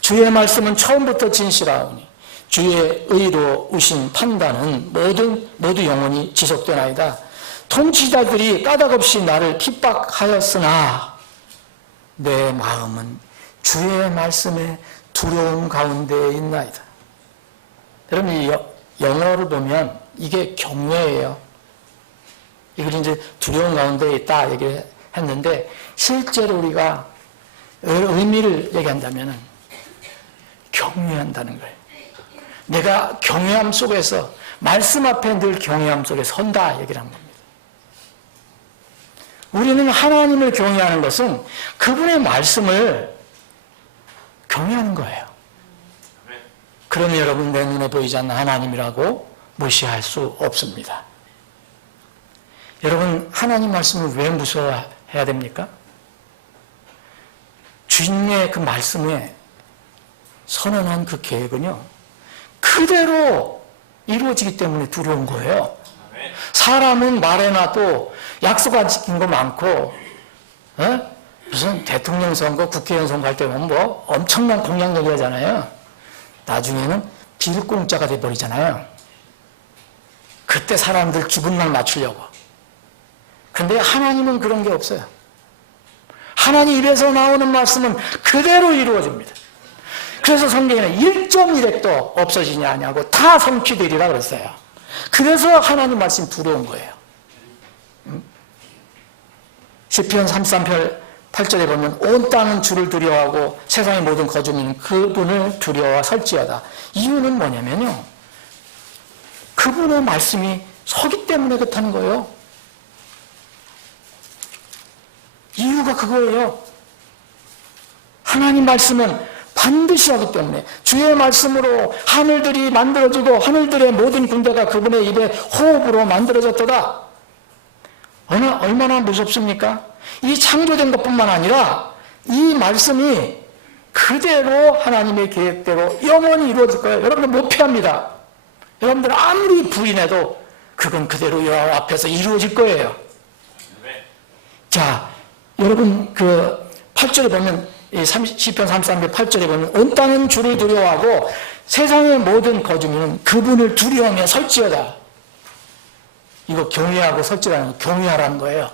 주의 말씀은 처음부터 진실하오니 주의 의로우신 판단은 모두 영원히 지속되나이다. 통치자들이 까닭없이 나를 핍박하였으나 내 마음은 주의 말씀에 두려움 가운데 있나이다. 여러분, 이 영어를 보면 이게 경외예요. 이걸 이제 두려움 가운데 있다 얘기를 했는데, 실제로 우리가 의미를 얘기한다면 경외한다는 거예요. 내가 경외함 속에서, 말씀 앞에 늘 경외함 속에 선다 얘기를 한 겁니다. 우리는 하나님을 경외하는 것은 그분의 말씀을 경외하는 거예요. 그러면 여러분, 내 눈에 보이지 않는 하나님이라고 무시할 수 없습니다. 여러분, 하나님 말씀을 왜 무서워해야 됩니까? 주님의 그 말씀에 선언한 그 계획은요, 그대로 이루어지기 때문에 두려운 거예요. 사람은 말해놔도 약속한 거 많고, 무슨 대통령 선거, 국회의원 선거 할 때 보면 뭐 엄청난 공약 얘기하잖아요. 나중에는 빌공짜가 돼버리잖아요. 그때 사람들 기분만 맞추려고. 근데 하나님은 그런 게 없어요. 하나님 입에서 나오는 말씀은 그대로 이루어집니다. 그래서 성경에는 1.1핵도 없어지지 아니하고 다 성취되리라 그랬어요. 그래서 하나님 말씀 두려운 거예요. 시편 33편 8절에 보면 온 땅은 주를 두려워하고 세상의 모든 거주민은 그분을 두려워 설지어다. 이유는 뭐냐면요, 그분의 말씀이 서기 때문에 그렇다는 거예요. 이유가 그거예요. 하나님 말씀은 반드시 하기 때문에, 주의 말씀으로 하늘들이 만들어지고 하늘들의 모든 군대가 그분의 입에 호흡으로 만들어졌도다. 얼마나 무섭습니까? 이 창조된 것뿐만 아니라 이 말씀이 그대로 하나님의 계획대로 영원히 이루어질 거예요. 여러분들 못 피합니다. 여러분들 아무리 부인해도 그건 그대로 여호와 앞에서 이루어질 거예요. 자, 여러분 그 8절에 보면, 시편 33편 8절에 보면 온 땅은 주를 두려워하고 세상의 모든 거주민은 그분을 두려워하며 설지어다. 이거 경외하고 설지라는 거, 경외하라는 거예요.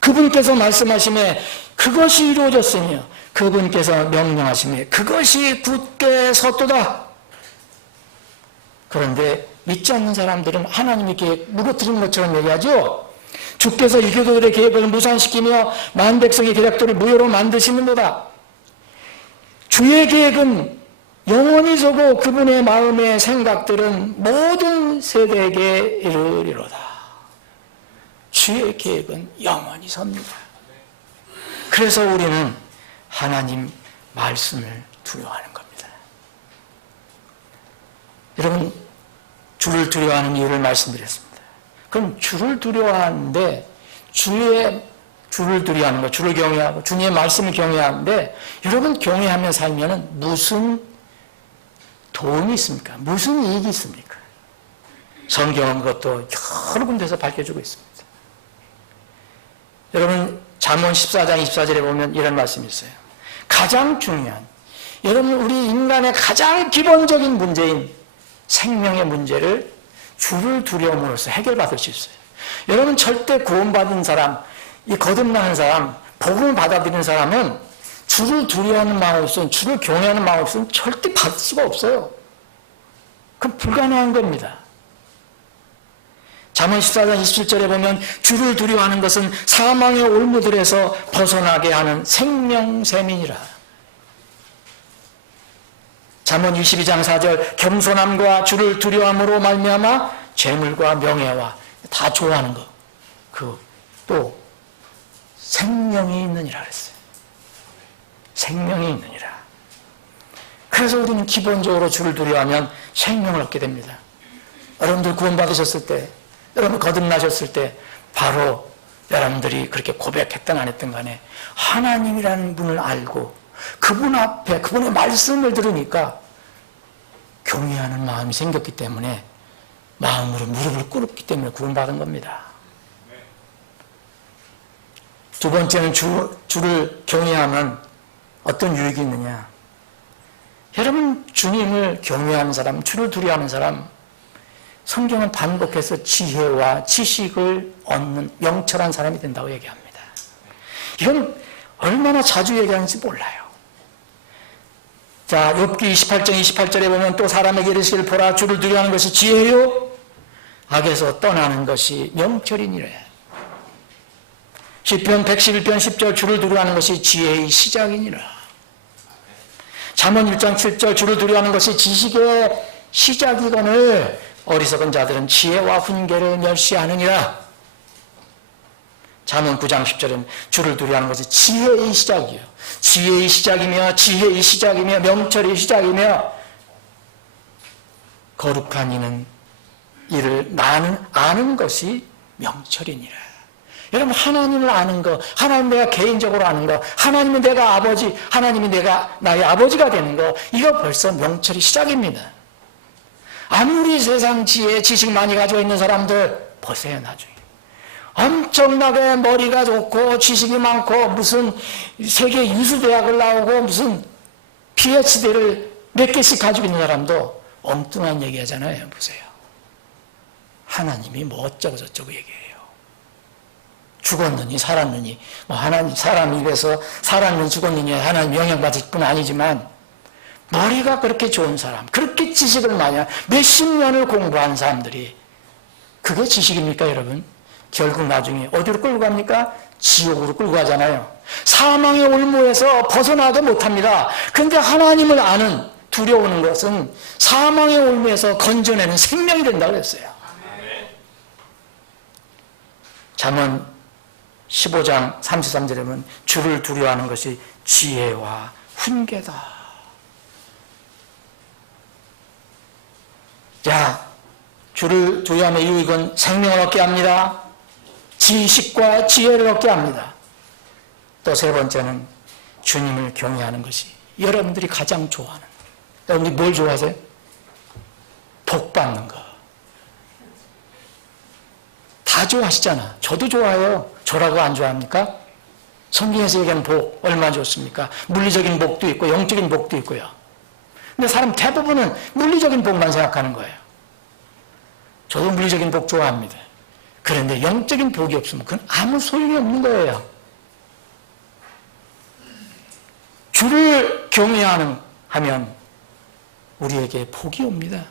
그분께서 말씀하심에 그것이 이루어졌으며 그분께서 명령하심에 그것이 굳게 섰도다. 그런데 믿지 않는 사람들은 하나님의 계획 무너뜨린 것처럼 얘기하죠. 주께서 이교도들의 계획을 무산시키며 많은 백성의 계략들을 무효로 만드시는도다. 주의 계획은 영원히 서고 그분의 마음의 생각들은 모든 세대에게 이르리로다. 주의 계획은 영원히 섭니다. 그래서 우리는 하나님 말씀을 두려워하는 겁니다. 여러분, 주를 두려워하는 이유를 말씀드렸습니다. 그럼 주를 두려워하는데 주의 주를 두려워하는 거, 주를 경외하고 주님의 말씀을 경외하는데 여러분 경외하며 살면 무슨 도움이 있습니까? 무슨 이익이 있습니까? 성경은 그것도 여러 군데서 밝혀주고 있습니다. 여러분 잠언 14장 24절에 보면 이런 말씀이 있어요. 가장 중요한, 여러분 우리 인간의 가장 기본적인 문제인 생명의 문제를 주를 두려움으로써 해결받을 수 있어요. 여러분 절대 구원받은 사람, 이 거듭나는 사람, 복음을 받아들이는 사람은 주를 두려워하는 마음 없으면, 주를 경외하는 마음 없으면 절대 받을 수가 없어요. 그건 불가능한 겁니다. 잠언 14장 27절에 보면 주를 두려워하는 것은 사망의 올무들에서 벗어나게 하는 생명샘이니라. 잠언 22장 4절 겸손함과 주를 두려워함으로 말미암아 재물과 명예와 다 좋아하는 것, 또 생명이 있느니라 그랬어요. 생명이 있느니라. 그래서 우리는 기본적으로 주를 두려워하면 생명을 얻게 됩니다. 여러분들 구원받으셨을 때, 여러분 거듭나셨을 때 바로 여러분들이 그렇게 고백했든 안 했든 간에 하나님이라는 분을 알고 그분 앞에 그분의 말씀을 들으니까 경외하는 마음이 생겼기 때문에 마음으로 무릎을 꿇었기 때문에 구원받은 겁니다. 두 번째는 주를 경외하면 어떤 유익이 있느냐. 여러분 주님을 경외하는 사람, 주를 두려워하는 사람, 성경은 반복해서 지혜와 지식을 얻는 명철한 사람이 된다고 얘기합니다. 이건 얼마나 자주 얘기하는지 몰라요. 자, 욥기 28장 28절에 보면 또 사람에게 이르시기를 보라, 주를 두려워하는 것이 지혜요 악에서 떠나는 것이 명철이니라. 시편 111편 10절 주를 두려워하는 것이 지혜의 시작이니라. 잠언 1장 7절 주를 두려워하는 것이 지식의 시작이거늘 어리석은 자들은 지혜와 훈계를 멸시하느니라. 잠언 9장 10절은 주를 두려워하는 것이 지혜의 시작이에요. 지혜의 시작이며 지혜의 시작이며 명철의 시작이며 거룩한 이는 이를 아는 것이 명철이니라. 여러분 하나님을 아는 거, 하나님 내가 개인적으로 아는 거, 하나님은 내가 아버지, 하나님이 내가 나의 아버지가 되는 거, 이거 벌써 명철의 시작입니다. 아무리 세상 지혜, 지식 많이 가지고 있는 사람들 보세요. 나중에 엄청나게 머리가 좋고 지식이 많고 무슨 세계 유수대학을 나오고 무슨 PhD를 몇 개씩 가지고 있는 사람도 엉뚱한 얘기 하잖아요. 보세요. 하나님이 뭐 어쩌고 저쩌고 얘기해요. 죽었느니 살았느니 뭐 하나님 사람 입에서 살았느니 죽었느니 하나님 영향받을 뿐 아니지만 머리가 그렇게 좋은 사람, 그렇게 지식을 많이 몇십 년을 공부한 사람들이 그게 지식입니까 여러분? 결국 나중에 어디로 끌고 갑니까? 지옥으로 끌고 가잖아요. 사망의 올무에서 벗어나도 못합니다. 그런데 하나님을 아는 두려우는 것은 사망의 올무에서 건져내는 생명이 된다고 했어요. 잠언 15장 33절에 보면 주를 두려워하는 것이 지혜와 훈계다. 자, 주를 두려워함의 유익은 생명을 얻게 합니다. 지식과 지혜를 얻게 합니다. 또 세 번째는 주님을 경외하는 것이 여러분들이 가장 좋아하는, 여러분들이 뭘 좋아하세요? 복 받는 거. 다 좋아하시잖아. 저도 좋아해요. 저라고 안 좋아합니까? 성경에서 얘기하는 복 얼마나 좋습니까? 물리적인 복도 있고 영적인 복도 있고요. 근데 사람 대부분은 물리적인 복만 생각하는 거예요. 저도 물리적인 복 좋아합니다. 그런데 영적인 복이 없으면 그건 아무 소용이 없는 거예요. 주를 경외하는 하면 우리에게 복이 옵니다.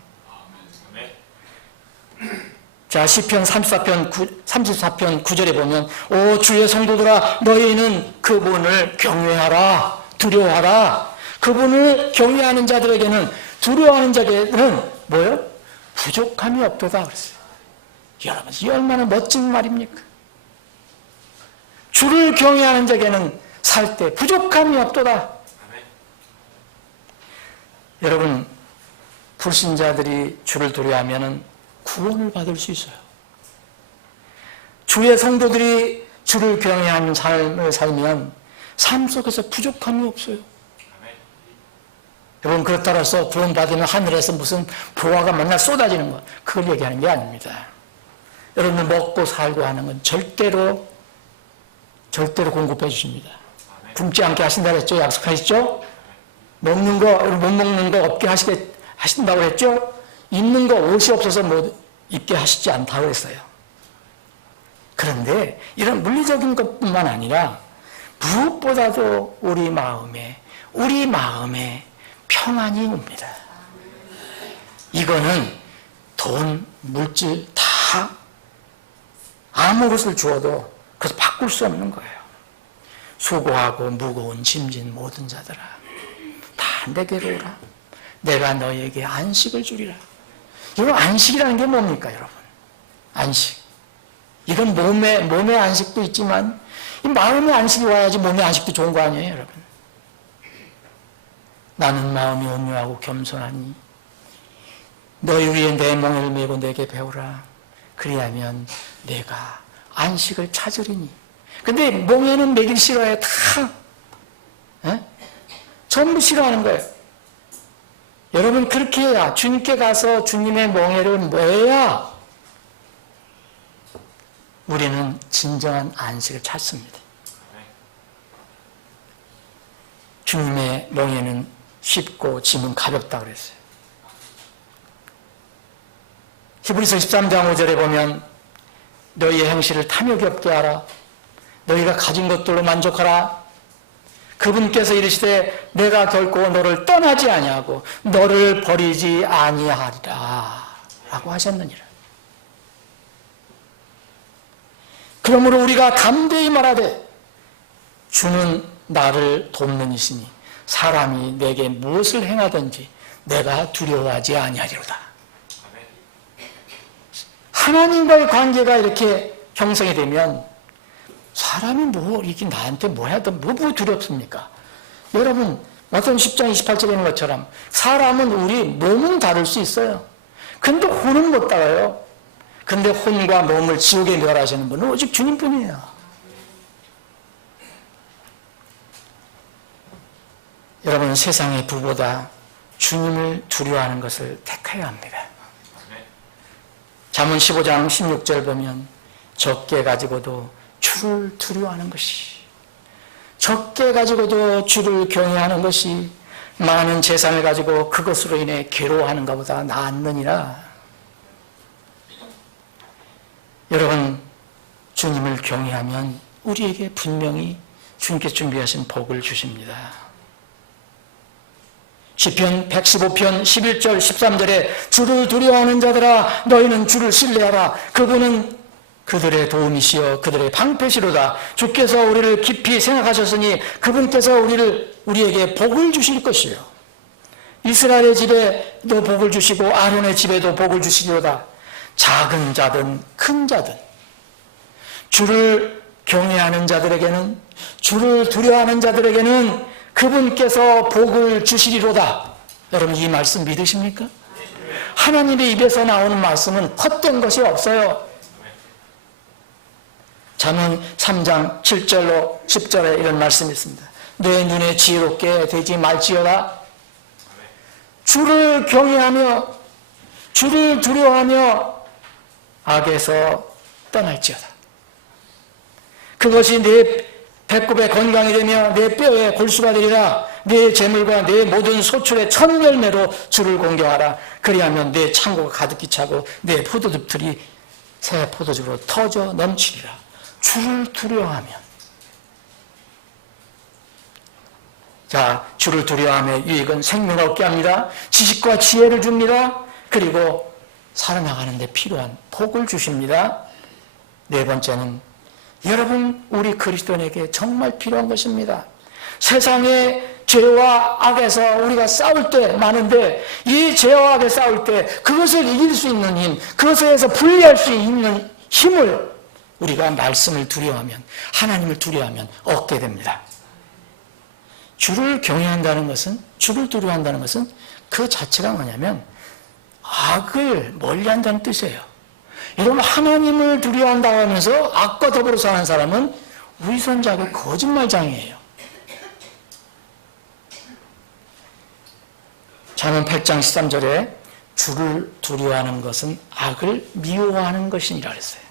자, 시편 34편 9절에 보면 오 주의 성도들아 너희는 그분을 경외하라, 두려워하라. 그분을 경외하는 자들에게는, 두려워하는 자에게는 뭐예요? 부족함이 없도다 그랬어요. 여러분, 이 얼마나 멋진 말입니까? 주를 경외하는 자에게는 살 때 부족함이 없도다. 여러분, 불신자들이 주를 두려워하면 구원을 받을 수 있어요. 주의 성도들이 주를 경외하는 삶을 살면 삶 속에서 부족함이 없어요. 여러분, 그렇다고 해서 구원받으면 하늘에서 무슨 보화가 맨날 쏟아지는 것, 그걸 얘기하는 게 아닙니다. 여러분, 먹고 살고 하는 건 절대로 공급해 주십니다. 굶지 않게 하신다고 했죠? 약속하셨죠? 먹는 거, 못 먹는 거 없게 하신다고 했죠? 입는 거 옷이 없어서 못 입게 하시지 않다고 했어요. 그런데 이런 물리적인 것뿐만 아니라 무엇보다도 우리 마음에 평안이 옵니다. 이거는 돈, 물질 다 아무것을 주어도 그래서 바꿀 수 없는 거예요. 수고하고 무거운 짐진 모든 자들아, 다 내게로 오라. 내가 너희에게 안식을 주리라. 여러분, 안식이라는 게 뭡니까, 여러분? 안식. 이건 몸의 안식도 있지만 이 마음의 안식이 와야지 몸의 안식도 좋은 거 아니에요, 여러분? 나는 마음이 온유하고 겸손하니 너희 위에 내 멍에를 메고 내게 배우라. 그리하면 내가 안식을 찾으리니. 근데 멍에는 매길 싫어해요. 다. 에? 전부 싫어하는 거예요. 여러분, 그렇게 해야 주님께 가서 주님의 멍에를 메야 우리는 진정한 안식을 찾습니다. 주님의 멍에는 쉽고 짐은 가볍다 그랬어요. 히브리서 13장 5절에 보면 너희의 행실을 탐욕이 없게 하라. 너희가 가진 것들로 만족하라. 그분께서 이르시되 내가 결코 너를 떠나지 아니하고 너를 버리지 아니하리라 라고 하셨느니라. 그러므로 우리가 담대히 말하되 주는 나를 돕는 이시니 사람이 내게 무엇을 행하든지 내가 두려워하지 아니하리로다. 하나님과의 관계가 이렇게 형성이 되면 사람이 이게 나한테 뭐 하든 뭐 두렵습니까? 여러분, 마태복음 10장 28절에 있는 것처럼 사람은 우리 몸은 다룰 수 있어요. 근데 혼은 못 다뤄요. 근데 혼과 몸을 지옥에 멸하시는 분은 오직 주님뿐이에요. 여러분, 세상의 부보다 주님을 두려워하는 것을 택해야 합니다. 잠언 15장 16절 보면 적게 가지고도 주를 두려워하는 것이, 적게 가지고도 주를 경외하는 것이 많은 재산을 가지고 그것으로 인해 괴로워하는 것보다 낫느니라. 여러분, 주님을 경외하면 우리에게 분명히 주님께 준비하신 복을 주십니다. 시편 115편 11절 13절에 주를 두려워하는 자들아 너희는 주를 신뢰하라. 그분은 그들의 도움이시여 그들의 방패시로다. 주께서 우리를 깊이 생각하셨으니 그분께서 우리에게 복을 주실 것이요. 이스라엘의 집에도 복을 주시고 아론의 집에도 복을 주시리로다. 작은 자든 큰 자든 주를 경외하는 자들에게는, 주를 두려워하는 자들에게는 그분께서 복을 주시리로다. 여러분, 이 말씀 믿으십니까? 하나님의 입에서 나오는 말씀은 헛된 것이 없어요. 잠언 3장 7절로 10절에 이런 말씀이 있습니다. 내 눈에 지혜롭게 되지 말지어다. 주를 경외하며 주를 두려워하며 악에서 떠날지어다. 그것이 내 배꼽에 건강이 되며 내 뼈에 골수가 되리라. 내 재물과 내 모든 소출의 첫 열매로 주를 공경하라. 그리하면 내 창고가 가득히 차고 내 포도즙들이 새 포도즙으로 터져 넘치리라. 주를 두려워하면, 자, 주를 두려워하며 유익은 생명을 얻게 합니다. 지식과 지혜를 줍니다. 그리고 살아나가는 데 필요한 복을 주십니다. 네 번째는 여러분, 우리 그리스도인에게 정말 필요한 것입니다. 세상의 죄와 악에서 우리가 싸울 때 많은데 이 죄와 악에 싸울 때 그것을 이길 수 있는 힘, 그것에서 분리할 수 있는 힘을 우리가 말씀을 두려워하면, 하나님을 두려워하면 얻게 됩니다. 주를 경외한다는 것은, 주를 두려워한다는 것은 그 자체가 뭐냐면 악을 멀리한다는 뜻이에요. 여러분, 하나님을 두려워한다고 하면서 악과 더불어 사는 사람은 위선자고 거짓말장이에요. 잠언 8장 13절에 주를 두려워하는 것은 악을 미워하는 것이니라 그랬어요.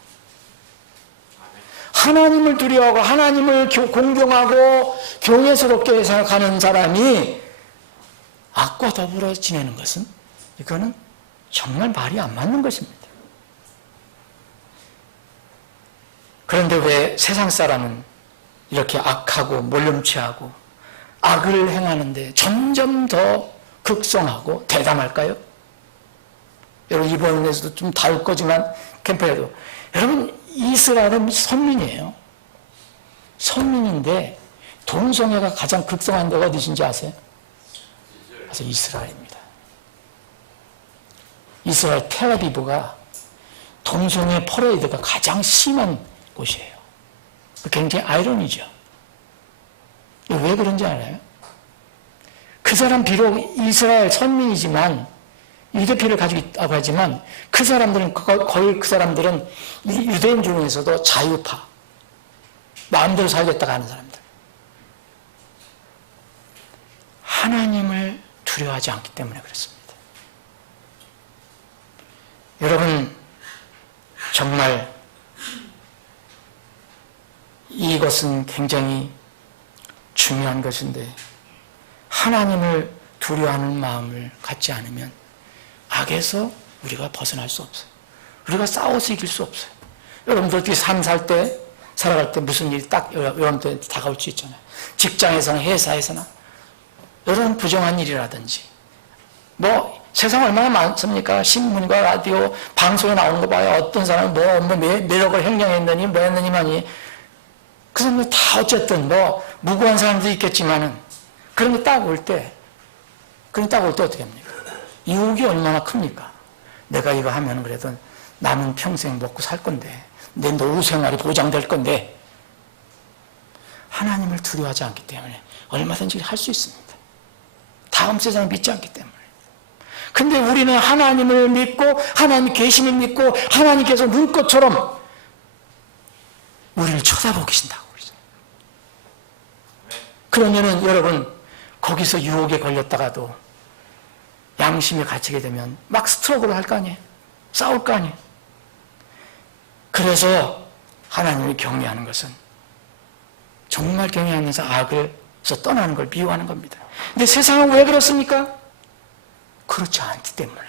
하나님을 두려워하고 하나님을 공경하고 경외스럽게 생각하는 사람이 악과 더불어 지내는 것은 이거는 정말 말이 안 맞는 것입니다. 그런데 왜 세상 사람은 이렇게 악하고 몰염치하고 악을 행하는데 점점 더 극성하고 대담할까요? 여러분, 이번에서도 좀 다룰 거지만 캠프에도 여러분, 이스라엘은 선민이에요. 선민인데 동성애가 가장 극성한 데가 어디신지 아세요? 그래서 이스라엘입니다. 이스라엘 텔아비브가 동성애 퍼레이드가 가장 심한 곳이에요. 굉장히 아이러니죠. 왜 그런지 알아요? 그 사람 비록 이스라엘 선민이지만 유대피를 가지고 있다고 하지만 그 사람들은 거의 그 사람들은 유대인 중에서도 자유파, 마음대로 살겠다고 하는 사람들. 하나님을 두려워하지 않기 때문에 그렇습니다. 여러분, 정말 이것은 굉장히 중요한 것인데 하나님을 두려워하는 마음을 갖지 않으면 악에서 우리가 벗어날 수 없어요. 우리가 싸워서 이길 수 없어요. 여러분들 어떻게 삶 살 때, 살아갈 때 무슨 일이 딱 여러분들 다가올 수 있잖아요. 직장에서나 회사에서나 여러분 부정한 일이라든지 뭐 세상 얼마나 많습니까? 신문과 라디오, 방송에 나오는 거 봐요. 어떤 사람은 매력을 횡령했느니 뭐 했느니만이 그 사람들 다 어쨌든 뭐 무고한 사람도 있겠지만은 그런 게 딱 올 때 어떻게 합니까? 유혹이 얼마나 큽니까? 내가 이거 하면 그래도 남은 평생 먹고 살 건데 내 노후 생활이 보장될 건데 하나님을 두려워하지 않기 때문에 얼마든지 할 수 있습니다. 다음 세상을 믿지 않기 때문에. 근데 우리는 하나님을 믿고 하나님 계심을 믿고 하나님께서 눈꽃처럼 우리를 쳐다보고 계신다고 그러죠. 그러면은 여러분 거기서 유혹에 걸렸다가도 양심에 갇히게 되면 막 스트로크를 할 거 아니에요. 싸울 거 아니에요. 그래서 하나님을 경외하는 것은 정말 경외하면서 악을서 떠나는 걸 미워하는 겁니다. 근데 세상은 왜 그렇습니까? 그렇지 않기 때문에.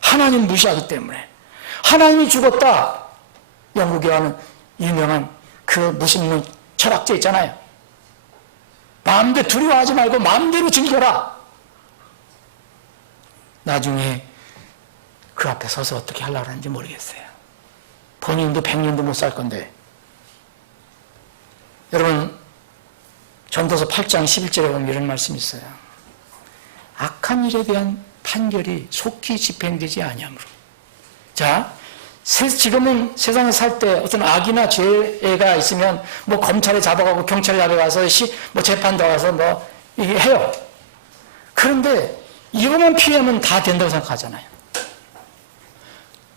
하나님 무시하기 때문에. 하나님이 죽었다. 영국에 하는 유명한 그 무슨 철학자 있잖아요. 마음대로 두려워하지 말고 마음대로 즐겨라. 나중에 그 앞에 서서 어떻게 하려고 하는지 모르겠어요. 본인도 100년도 못 살 건데. 여러분, 전도서 8장 11절에 보면 이런 말씀이 있어요. 악한 일에 대한 판결이 속히 집행되지 아니하므로. 자, 지금은 세상에 살 때 어떤 악이나 죄가 있으면 뭐 검찰에 잡아가고 경찰에 잡아가서 뭐 재판 들어가서 뭐 이게 해요. 그런데 이거만 피하면 다 된다고 생각하잖아요.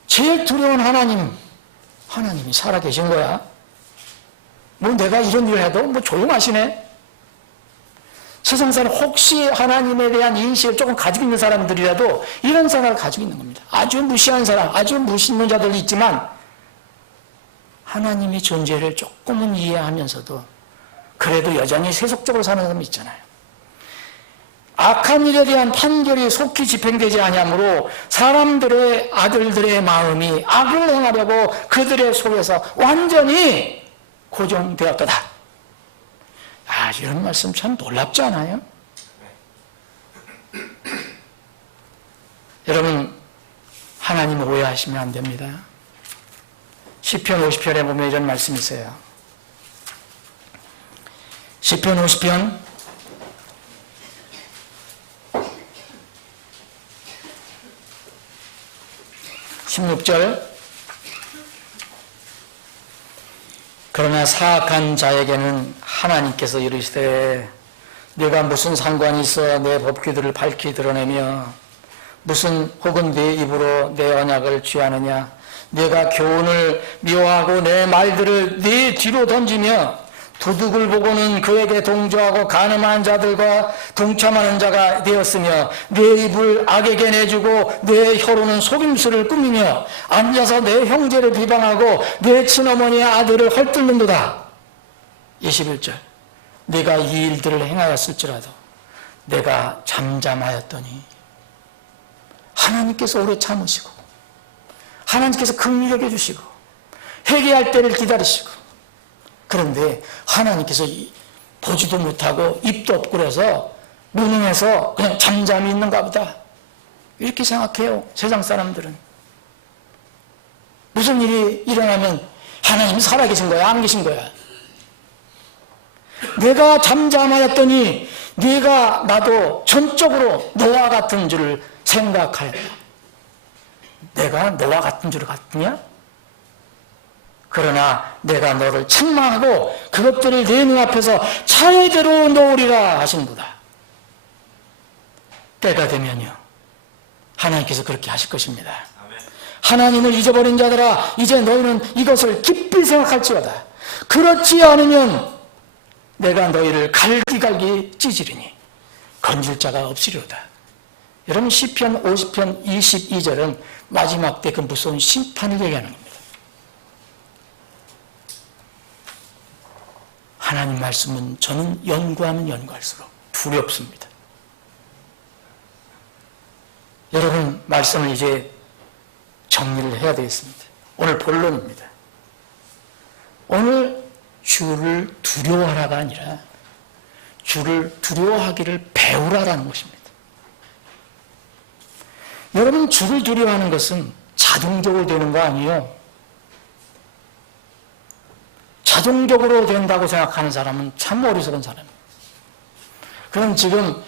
제일 두려운 하나님이 살아계신 거야. 뭐 내가 이런 일을 해도 뭐 조용하시네. 세상 사람 혹시 하나님에 대한 인식을 조금 가지고 있는 사람들이라도 이런 생각을 가지고 있는 겁니다. 아주 무시한 사람, 아주 무시는 자들도 있지만 하나님의 존재를 조금은 이해하면서도 그래도 여전히 세속적으로 사는 사람이 있잖아요. 악한 일에 대한 판결이 속히 집행되지 아니하므로 사람들의 아들들의 마음이 악을 행하려고 그들의 속에서 완전히 고정되었도다. 아, 이런 말씀 참 놀랍지 않아요? 여러분, 하나님을 오해하시면 안 됩니다. 시편 50편에 보면 이런 말씀이 있어요. 시편 50편 16절. 그러나 사악한 자에게는 하나님께서 이르시되 네가 무슨 상관이 있어 내 법규들을 밝히 드러내며 무슨 혹은 네 입으로 내 언약을 취하느냐. 내가 교훈을 미워하고 내 말들을 네 뒤로 던지며 도둑을 보고는 그에게 동조하고 간음한 자들과 동참하는 자가 되었으며 내 입을 악에게 내주고 내 혀로는 속임수를 꾸미며 앉아서 내 형제를 비방하고 내 친어머니의 아들을 헐뜯는도다. 21절. 내가 이 일들을 행하였을지라도 내가 잠잠하였더니 하나님께서 오래 참으시고 하나님께서 긍휼히 여겨주시고 회개할 때를 기다리시고, 그런데 하나님께서 보지도 못하고 입도 없고 그래서 무능해서 그냥 잠잠히 있는가 보다 이렇게 생각해요. 세상 사람들은. 무슨 일이 일어나면 하나님이 살아계신 거야, 안 계신 거야? 내가 잠잠하였더니 네가 나도 전적으로 너와 같은 줄을 생각하였다. 내가 너와 같은 줄 같으냐? 그러나 내가 너를 책망하고 그것들을 내 눈앞에서 차례대로 놓으리라 하신도다. 때가 되면요, 하나님께서 그렇게 하실 것입니다. 하나님을 잊어버린 자들아, 이제 너희는 이것을 깊이 생각할지어다. 그렇지 않으면 내가 너희를 갈기갈기 찢으리니 건질 자가 없으리로다. 여러분, 시편 50편 22절은 마지막 때 그 무서운 심판을 얘기하는 겁니다. 하나님 말씀은 저는 연구하면 연구할수록 두렵습니다. 여러분, 말씀을 이제 정리를 해야 되겠습니다. 오늘 본론입니다. 오늘 주를 두려워하라가 아니라 주를 두려워하기를 배우라라는 것입니다. 여러분, 주를 두려워하는 것은 자동적으로 되는 거 아니에요. 자동적으로 된다고 생각하는 사람은 참 어리석은 사람이에요. 그럼 지금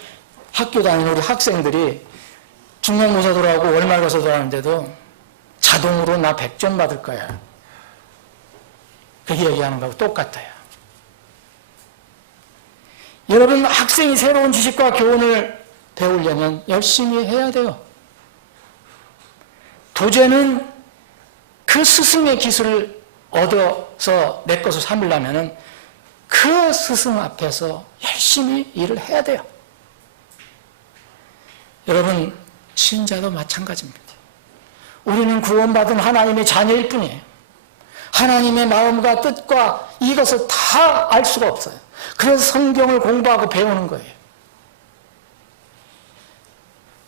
학교 다니는 우리 학생들이 중간고사 돌아오고 월말고사 돌아오는데도 자동으로 나 100점 받을 거야, 그렇게 얘기하는 거하고 똑같아요. 여러분, 학생이 새로운 지식과 교훈을 배우려면 열심히 해야 돼요. 도제는 그 스승의 기술을 얻어서 내 것을 삼으려면 그 스승 앞에서 열심히 일을 해야 돼요. 여러분, 신자도 마찬가지입니다. 우리는 구원받은 하나님의 자녀일 뿐이에요. 하나님의 마음과 뜻과 이것을 다 알 수가 없어요. 그래서 성경을 공부하고 배우는 거예요.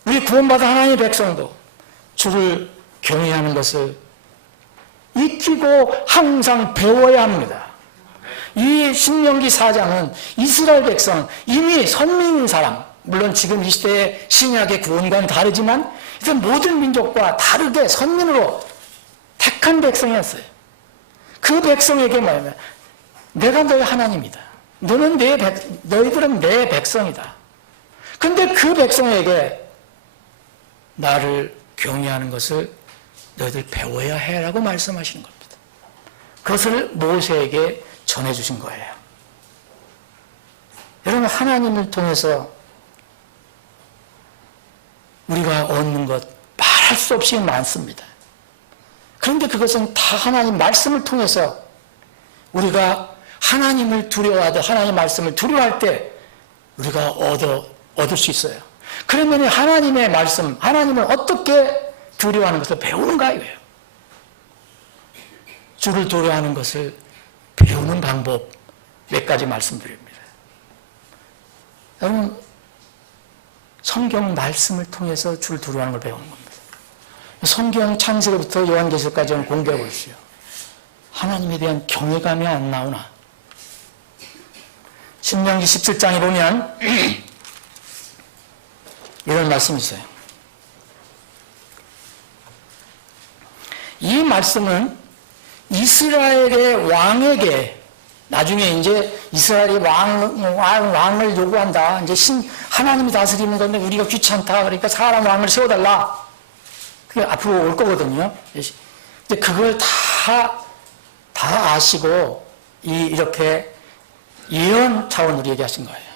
우리 구원받은 하나님의 백성도 주를 경외하는 것을 익히고 항상 배워야 합니다. 이 신명기 4장은 이스라엘 백성, 이미 선민인 사람, 물론 지금 이 시대의 신약의 구원과는 다르지만 모든 민족과 다르게 선민으로 택한 백성이었어요. 그 백성에게 뭐냐면 내가 너희 하나님이다. 너희들은 내 백성이다. 근데 그 백성에게 나를 경외하는 것을 너희들 배워야 해라고 말씀하시는 겁니다. 그것을 모세에게 전해주신 거예요. 여러분, 하나님을 통해서 우리가 얻는 것 말할 수 없이 많습니다. 그런데 그것은 다 하나님 말씀을 통해서 우리가 하나님을 두려워하듯 하나님 말씀을 두려워할 때 우리가 얻을 수 있어요. 그러면 하나님의 말씀, 하나님을 어떻게 두려워하는 것을 배우는가 이거예요. 주를 두려워하는 것을 배우는 방법 몇 가지 말씀드립니다. 여러분, 성경 말씀을 통해서 주를 두려워하는 걸 배우는 겁니다. 성경 창세기부터 요한계시록까지 공개해 보십시오. 하나님에 대한 경외감이 안 나오나? 신명기 17장에 보면 이런 말씀이 있어요. 이 말씀은 이스라엘의 왕에게, 나중에 이제 이스라엘이 왕을 요구한다. 이제 하나님이 다스리는 건데 우리가 귀찮다. 그러니까 사람 왕을 세워달라. 그게 앞으로 올 거거든요. 근데 그걸 다 아시고 이렇게 예언 차원으로 얘기하신 거예요.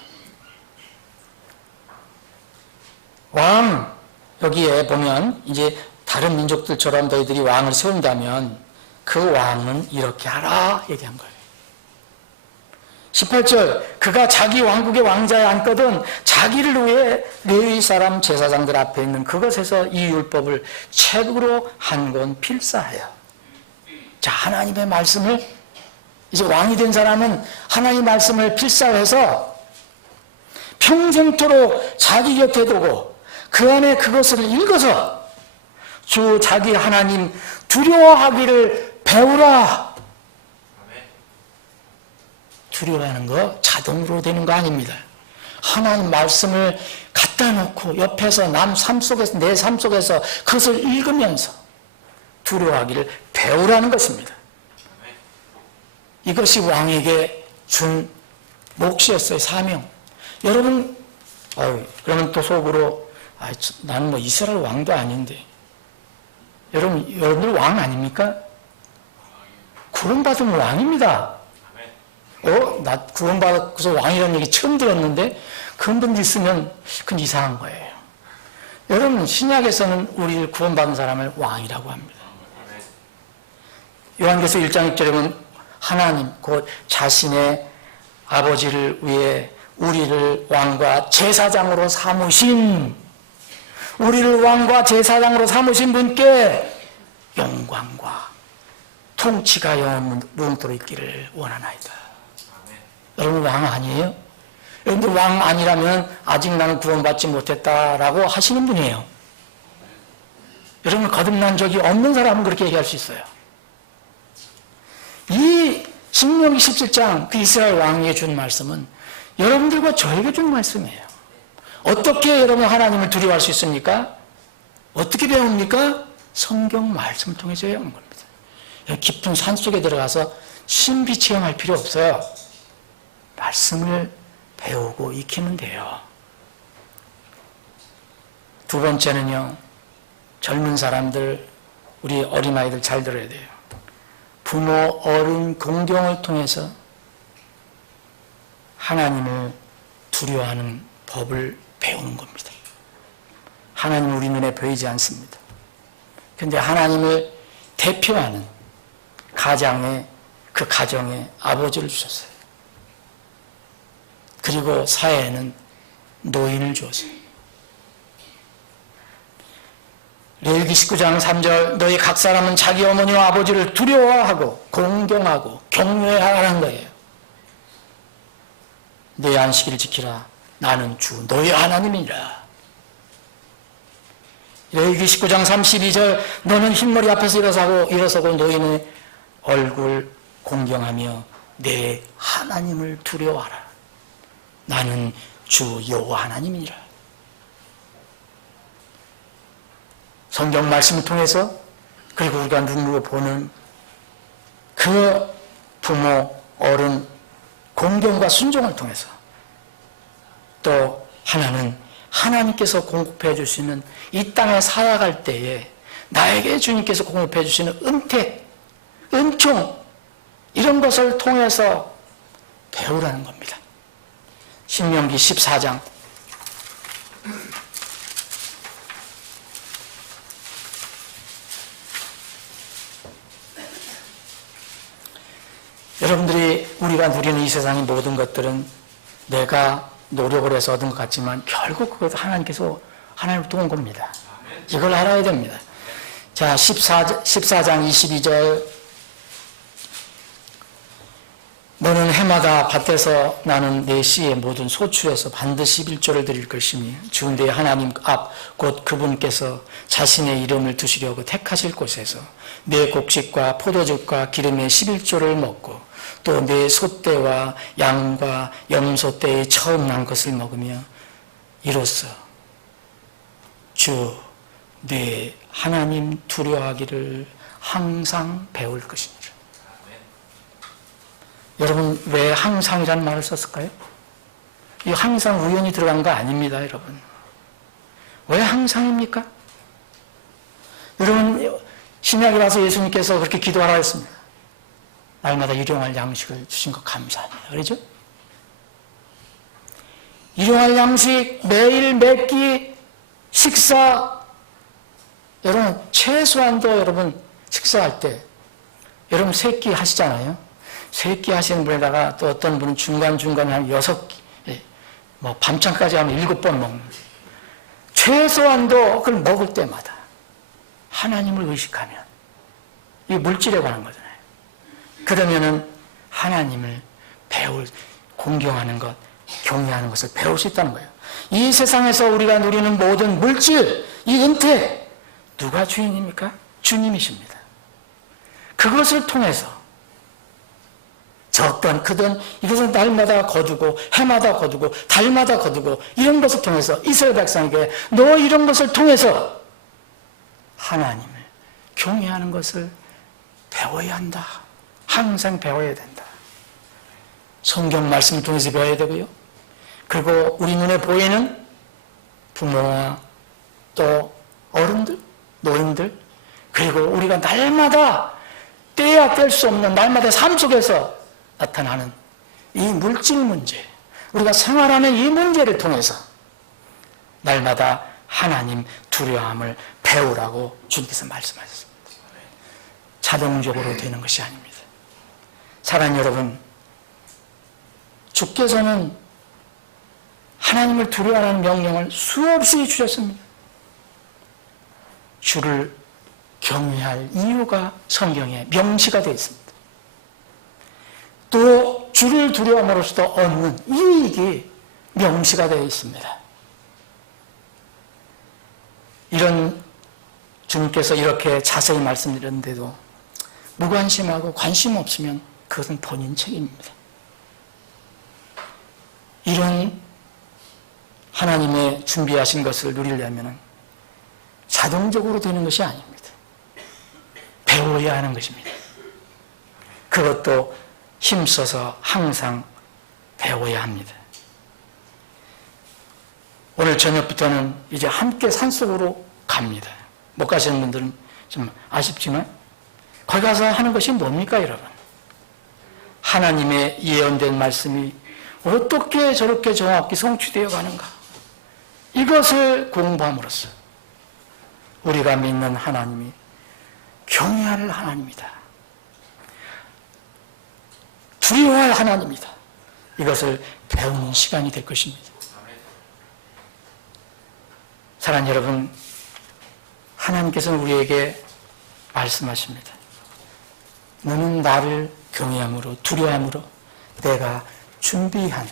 왕, 여기에 보면 이제 다른 민족들처럼 너희들이 왕을 세운다면 그 왕은 이렇게 하라 얘기한 거예요. 18절 그가 자기 왕국의 왕자에 앉거든 자기를 위해 레위 사람 제사장들 앞에 있는 그것에서 이 율법을 책으로 한 권 필사하여. 자, 하나님의 말씀을 이제 왕이 된 사람은 하나님의 말씀을 필사해서 평생토록 자기 곁에 두고 그 안에 그것을 읽어서 주 자기 하나님 두려워하기를 배우라. 두려워하는 거 자동으로 되는 거 아닙니다. 하나님 말씀을 갖다 놓고 옆에서 내 삶 속에서 그것을 읽으면서 두려워하기를 배우라는 것입니다. 이것이 왕에게 준 몫이었어요. 사명. 여러분, 그러면 또 속으로 나는 뭐 이스라엘 왕도 아닌데 여러분들 왕 아닙니까? 구원받은 왕입니다. 나 구원받아서 왕이라는 얘기 처음 들었는데 그런 분들 있으면 그건 이상한 거예요. 여러분, 신약에서는 우리를 구원받은 사람을 왕이라고 합니다. 요한계시록 1장 6절에 보면 하나님 곧 자신의 아버지를 위해 우리를 왕과 제사장으로 삼으신, 우리를 왕과 제사장으로 삼으신 분께 영광과 통치가 영원토록 있기를 원하나이다. 여러분 왕 아니에요? 여러분들 왕 아니라면 아직 나는 구원받지 못했다라고 하시는 분이에요. 여러분 거듭난 적이 없는 사람은 그렇게 얘기할 수 있어요. 이 신명기 17장 그 이스라엘 왕에게 준 말씀은 여러분들과 저에게 준 말씀이에요. 어떻게 여러분 하나님을 두려워할 수 있습니까? 어떻게 배웁니까? 성경 말씀을 통해서 배우는 겁니다. 깊은 산속에 들어가서 신비 체험할 필요 없어요. 말씀을 배우고 익히면 돼요. 두 번째는요, 젊은 사람들, 우리 어린아이들 잘 들어야 돼요. 부모, 어른, 공경을 통해서 하나님을 두려워하는 법을 배우는 겁니다. 하나님은 우리 눈에 보이지 않습니다. 그런데 하나님을 대표하는 그 가정에 아버지를 주셨어요. 그리고 사회에는 노인을 주었어요. 레위기 19장 3절 너희 각 사람은 자기 어머니와 아버지를 두려워하고 공경하고 경외해야 하는 거예요. 내 안식일을 지키라. 나는 주 너희 하나님이라. 레위기 19장 32절 너는 흰머리 앞에서 일어서고 노인의 얼굴 공경하며 내 하나님을 두려워하라. 나는 주 여호와 하나님이니라. 성경 말씀을 통해서 그리고 우리가 눈으로 보는 그 부모, 어른, 공경과 순종을 통해서 또 하나는 하나님께서 공급해 주시는 이 땅에 살아갈 때에 나에게 주님께서 공급해 주시는 은택, 은총 이런 것을 통해서 배우라는 겁니다. 신명기 14장 여러분들이 우리가 누리는 이 세상의 모든 것들은 내가 노력을 해서 얻은 것 같지만 결국 그것도 하나님으로부터 온 겁니다. 이걸 알아야 됩니다. 자, 14장 22절 너는 해마다 밭에서 나는 내 씨의 모든 소출에서 반드시 11조를 드릴 것이니 주 내 하나님 앞 곧 그분께서 자신의 이름을 두시려고 택하실 곳에서 내 곡식과 포도즙과 기름의 11조를 먹고 또 내 소떼와 양과 염소떼의 처음 난 것을 먹으며 이로써 주 내 하나님 두려워하기를 항상 배울 것이니라. 여러분 왜 항상이라는 말을 썼을까요? 이 항상 우연히 들어간 거 아닙니다, 여러분. 왜 항상입니까? 여러분 신약에 와서 예수님께서 그렇게 기도하라 했습니다. 날마다 일용할 양식을 주신 것 감사합니다. 그러죠? 일용할 양식, 매일 몇 끼 식사, 여러분 최소한도 여러분 식사할 때 여러분 3끼 하시잖아요. 3끼 하시는 분에다가 또 어떤 분은 중간중간에 한 6끼, 뭐 밤잠까지 하면 7번 먹는. 최소한도 그걸 먹을 때마다 하나님을 의식하면 이게 물질에 관한 거잖아요. 그러면은 하나님을 공경하는 것, 경외하는 것을 배울 수 있다는 거예요. 이 세상에서 우리가 누리는 모든 물질, 이 은퇴, 누가 주인입니까? 주님이십니다. 그것을 통해서 적든 크든 이것은 날마다 거두고 해마다 거두고 달마다 거두고 이런 것을 통해서 이스라엘 백성에게 너 이런 것을 통해서 하나님을 경외하는 것을 배워야 한다. 항상 배워야 된다. 성경 말씀을 통해서 배워야 되고요. 그리고 우리 눈에 보이는 부모와 또 어른들, 노인들, 그리고 우리가 날마다 떼야 뗄 수 없는 날마다 삶 속에서 나타나는 이 물질 문제, 우리가 생활하는 이 문제를 통해서 날마다 하나님 두려움을 배우라고 주님께서 말씀하셨습니다. 자동적으로 되는 것이 아닙니다. 사랑하는 여러분, 주께서는 하나님을 두려워하는 명령을 수없이 주셨습니다. 주를 경외할 이유가 성경에 명시가 되어 있습니다. 또 주를 두려움으로써 얻는 이익이 명시가 되어 있습니다. 이런 주님께서 이렇게 자세히 말씀드렸는데도 무관심하고 관심 없으면 그것은 본인 책임입니다. 이런 하나님의 준비하신 것을 누리려면 자동적으로 되는 것이 아닙니다. 배워야 하는 것입니다. 그것도 힘써서 항상 배워야 합니다. 오늘 저녁부터는 이제 함께 산속으로 갑니다. 못 가시는 분들은 좀 아쉽지만 거기 가서 하는 것이 뭡니까 여러분? 하나님의 예언된 말씀이 어떻게 저렇게 정확히 성취되어 가는가? 이것을 공부함으로써 우리가 믿는 하나님이 경외할 하나님이다. 두려워할 하나님이다. 이것을 배우는 시간이 될 것입니다. 사랑하는 여러분, 하나님께서는 우리에게 말씀하십니다. 너는 나를 경외함으로 두려워함으로 내가 준비한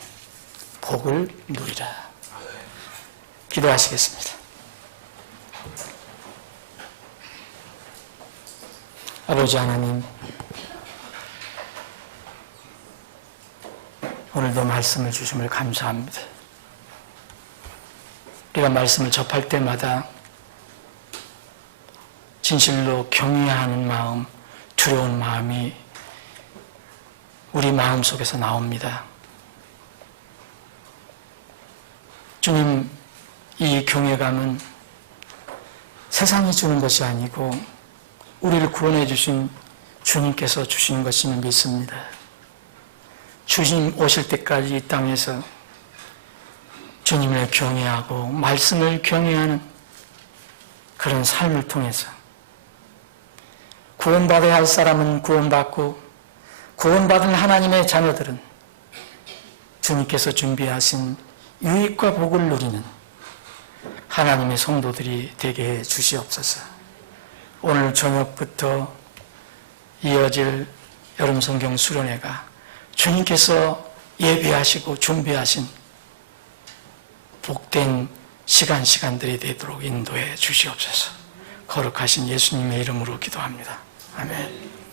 복을 누리라. 기도하시겠습니다. 아버지 하나님, 오늘도 말씀을 주심을 감사합니다. 우리가 말씀을 접할 때마다 진실로 경외하는 마음, 두려운 마음이 우리 마음 속에서 나옵니다. 주님, 이 경외감은 세상이 주는 것이 아니고 우리를 구원해 주신 주님께서 주신 것임을 믿습니다. 주님 오실 때까지 이 땅에서 주님을 경외하고 말씀을 경외하는 그런 삶을 통해서 구원받아야 할 사람은 구원받고 구원받은 하나님의 자녀들은 주님께서 준비하신 유익과 복을 누리는 하나님의 성도들이 되게 해 주시옵소서. 오늘 저녁부터 이어질 여름 성경 수련회가 주님께서 예비하시고 준비하신 복된 시간들이 되도록 인도해 주시옵소서. 거룩하신 예수님의 이름으로 기도합니다. 아멘.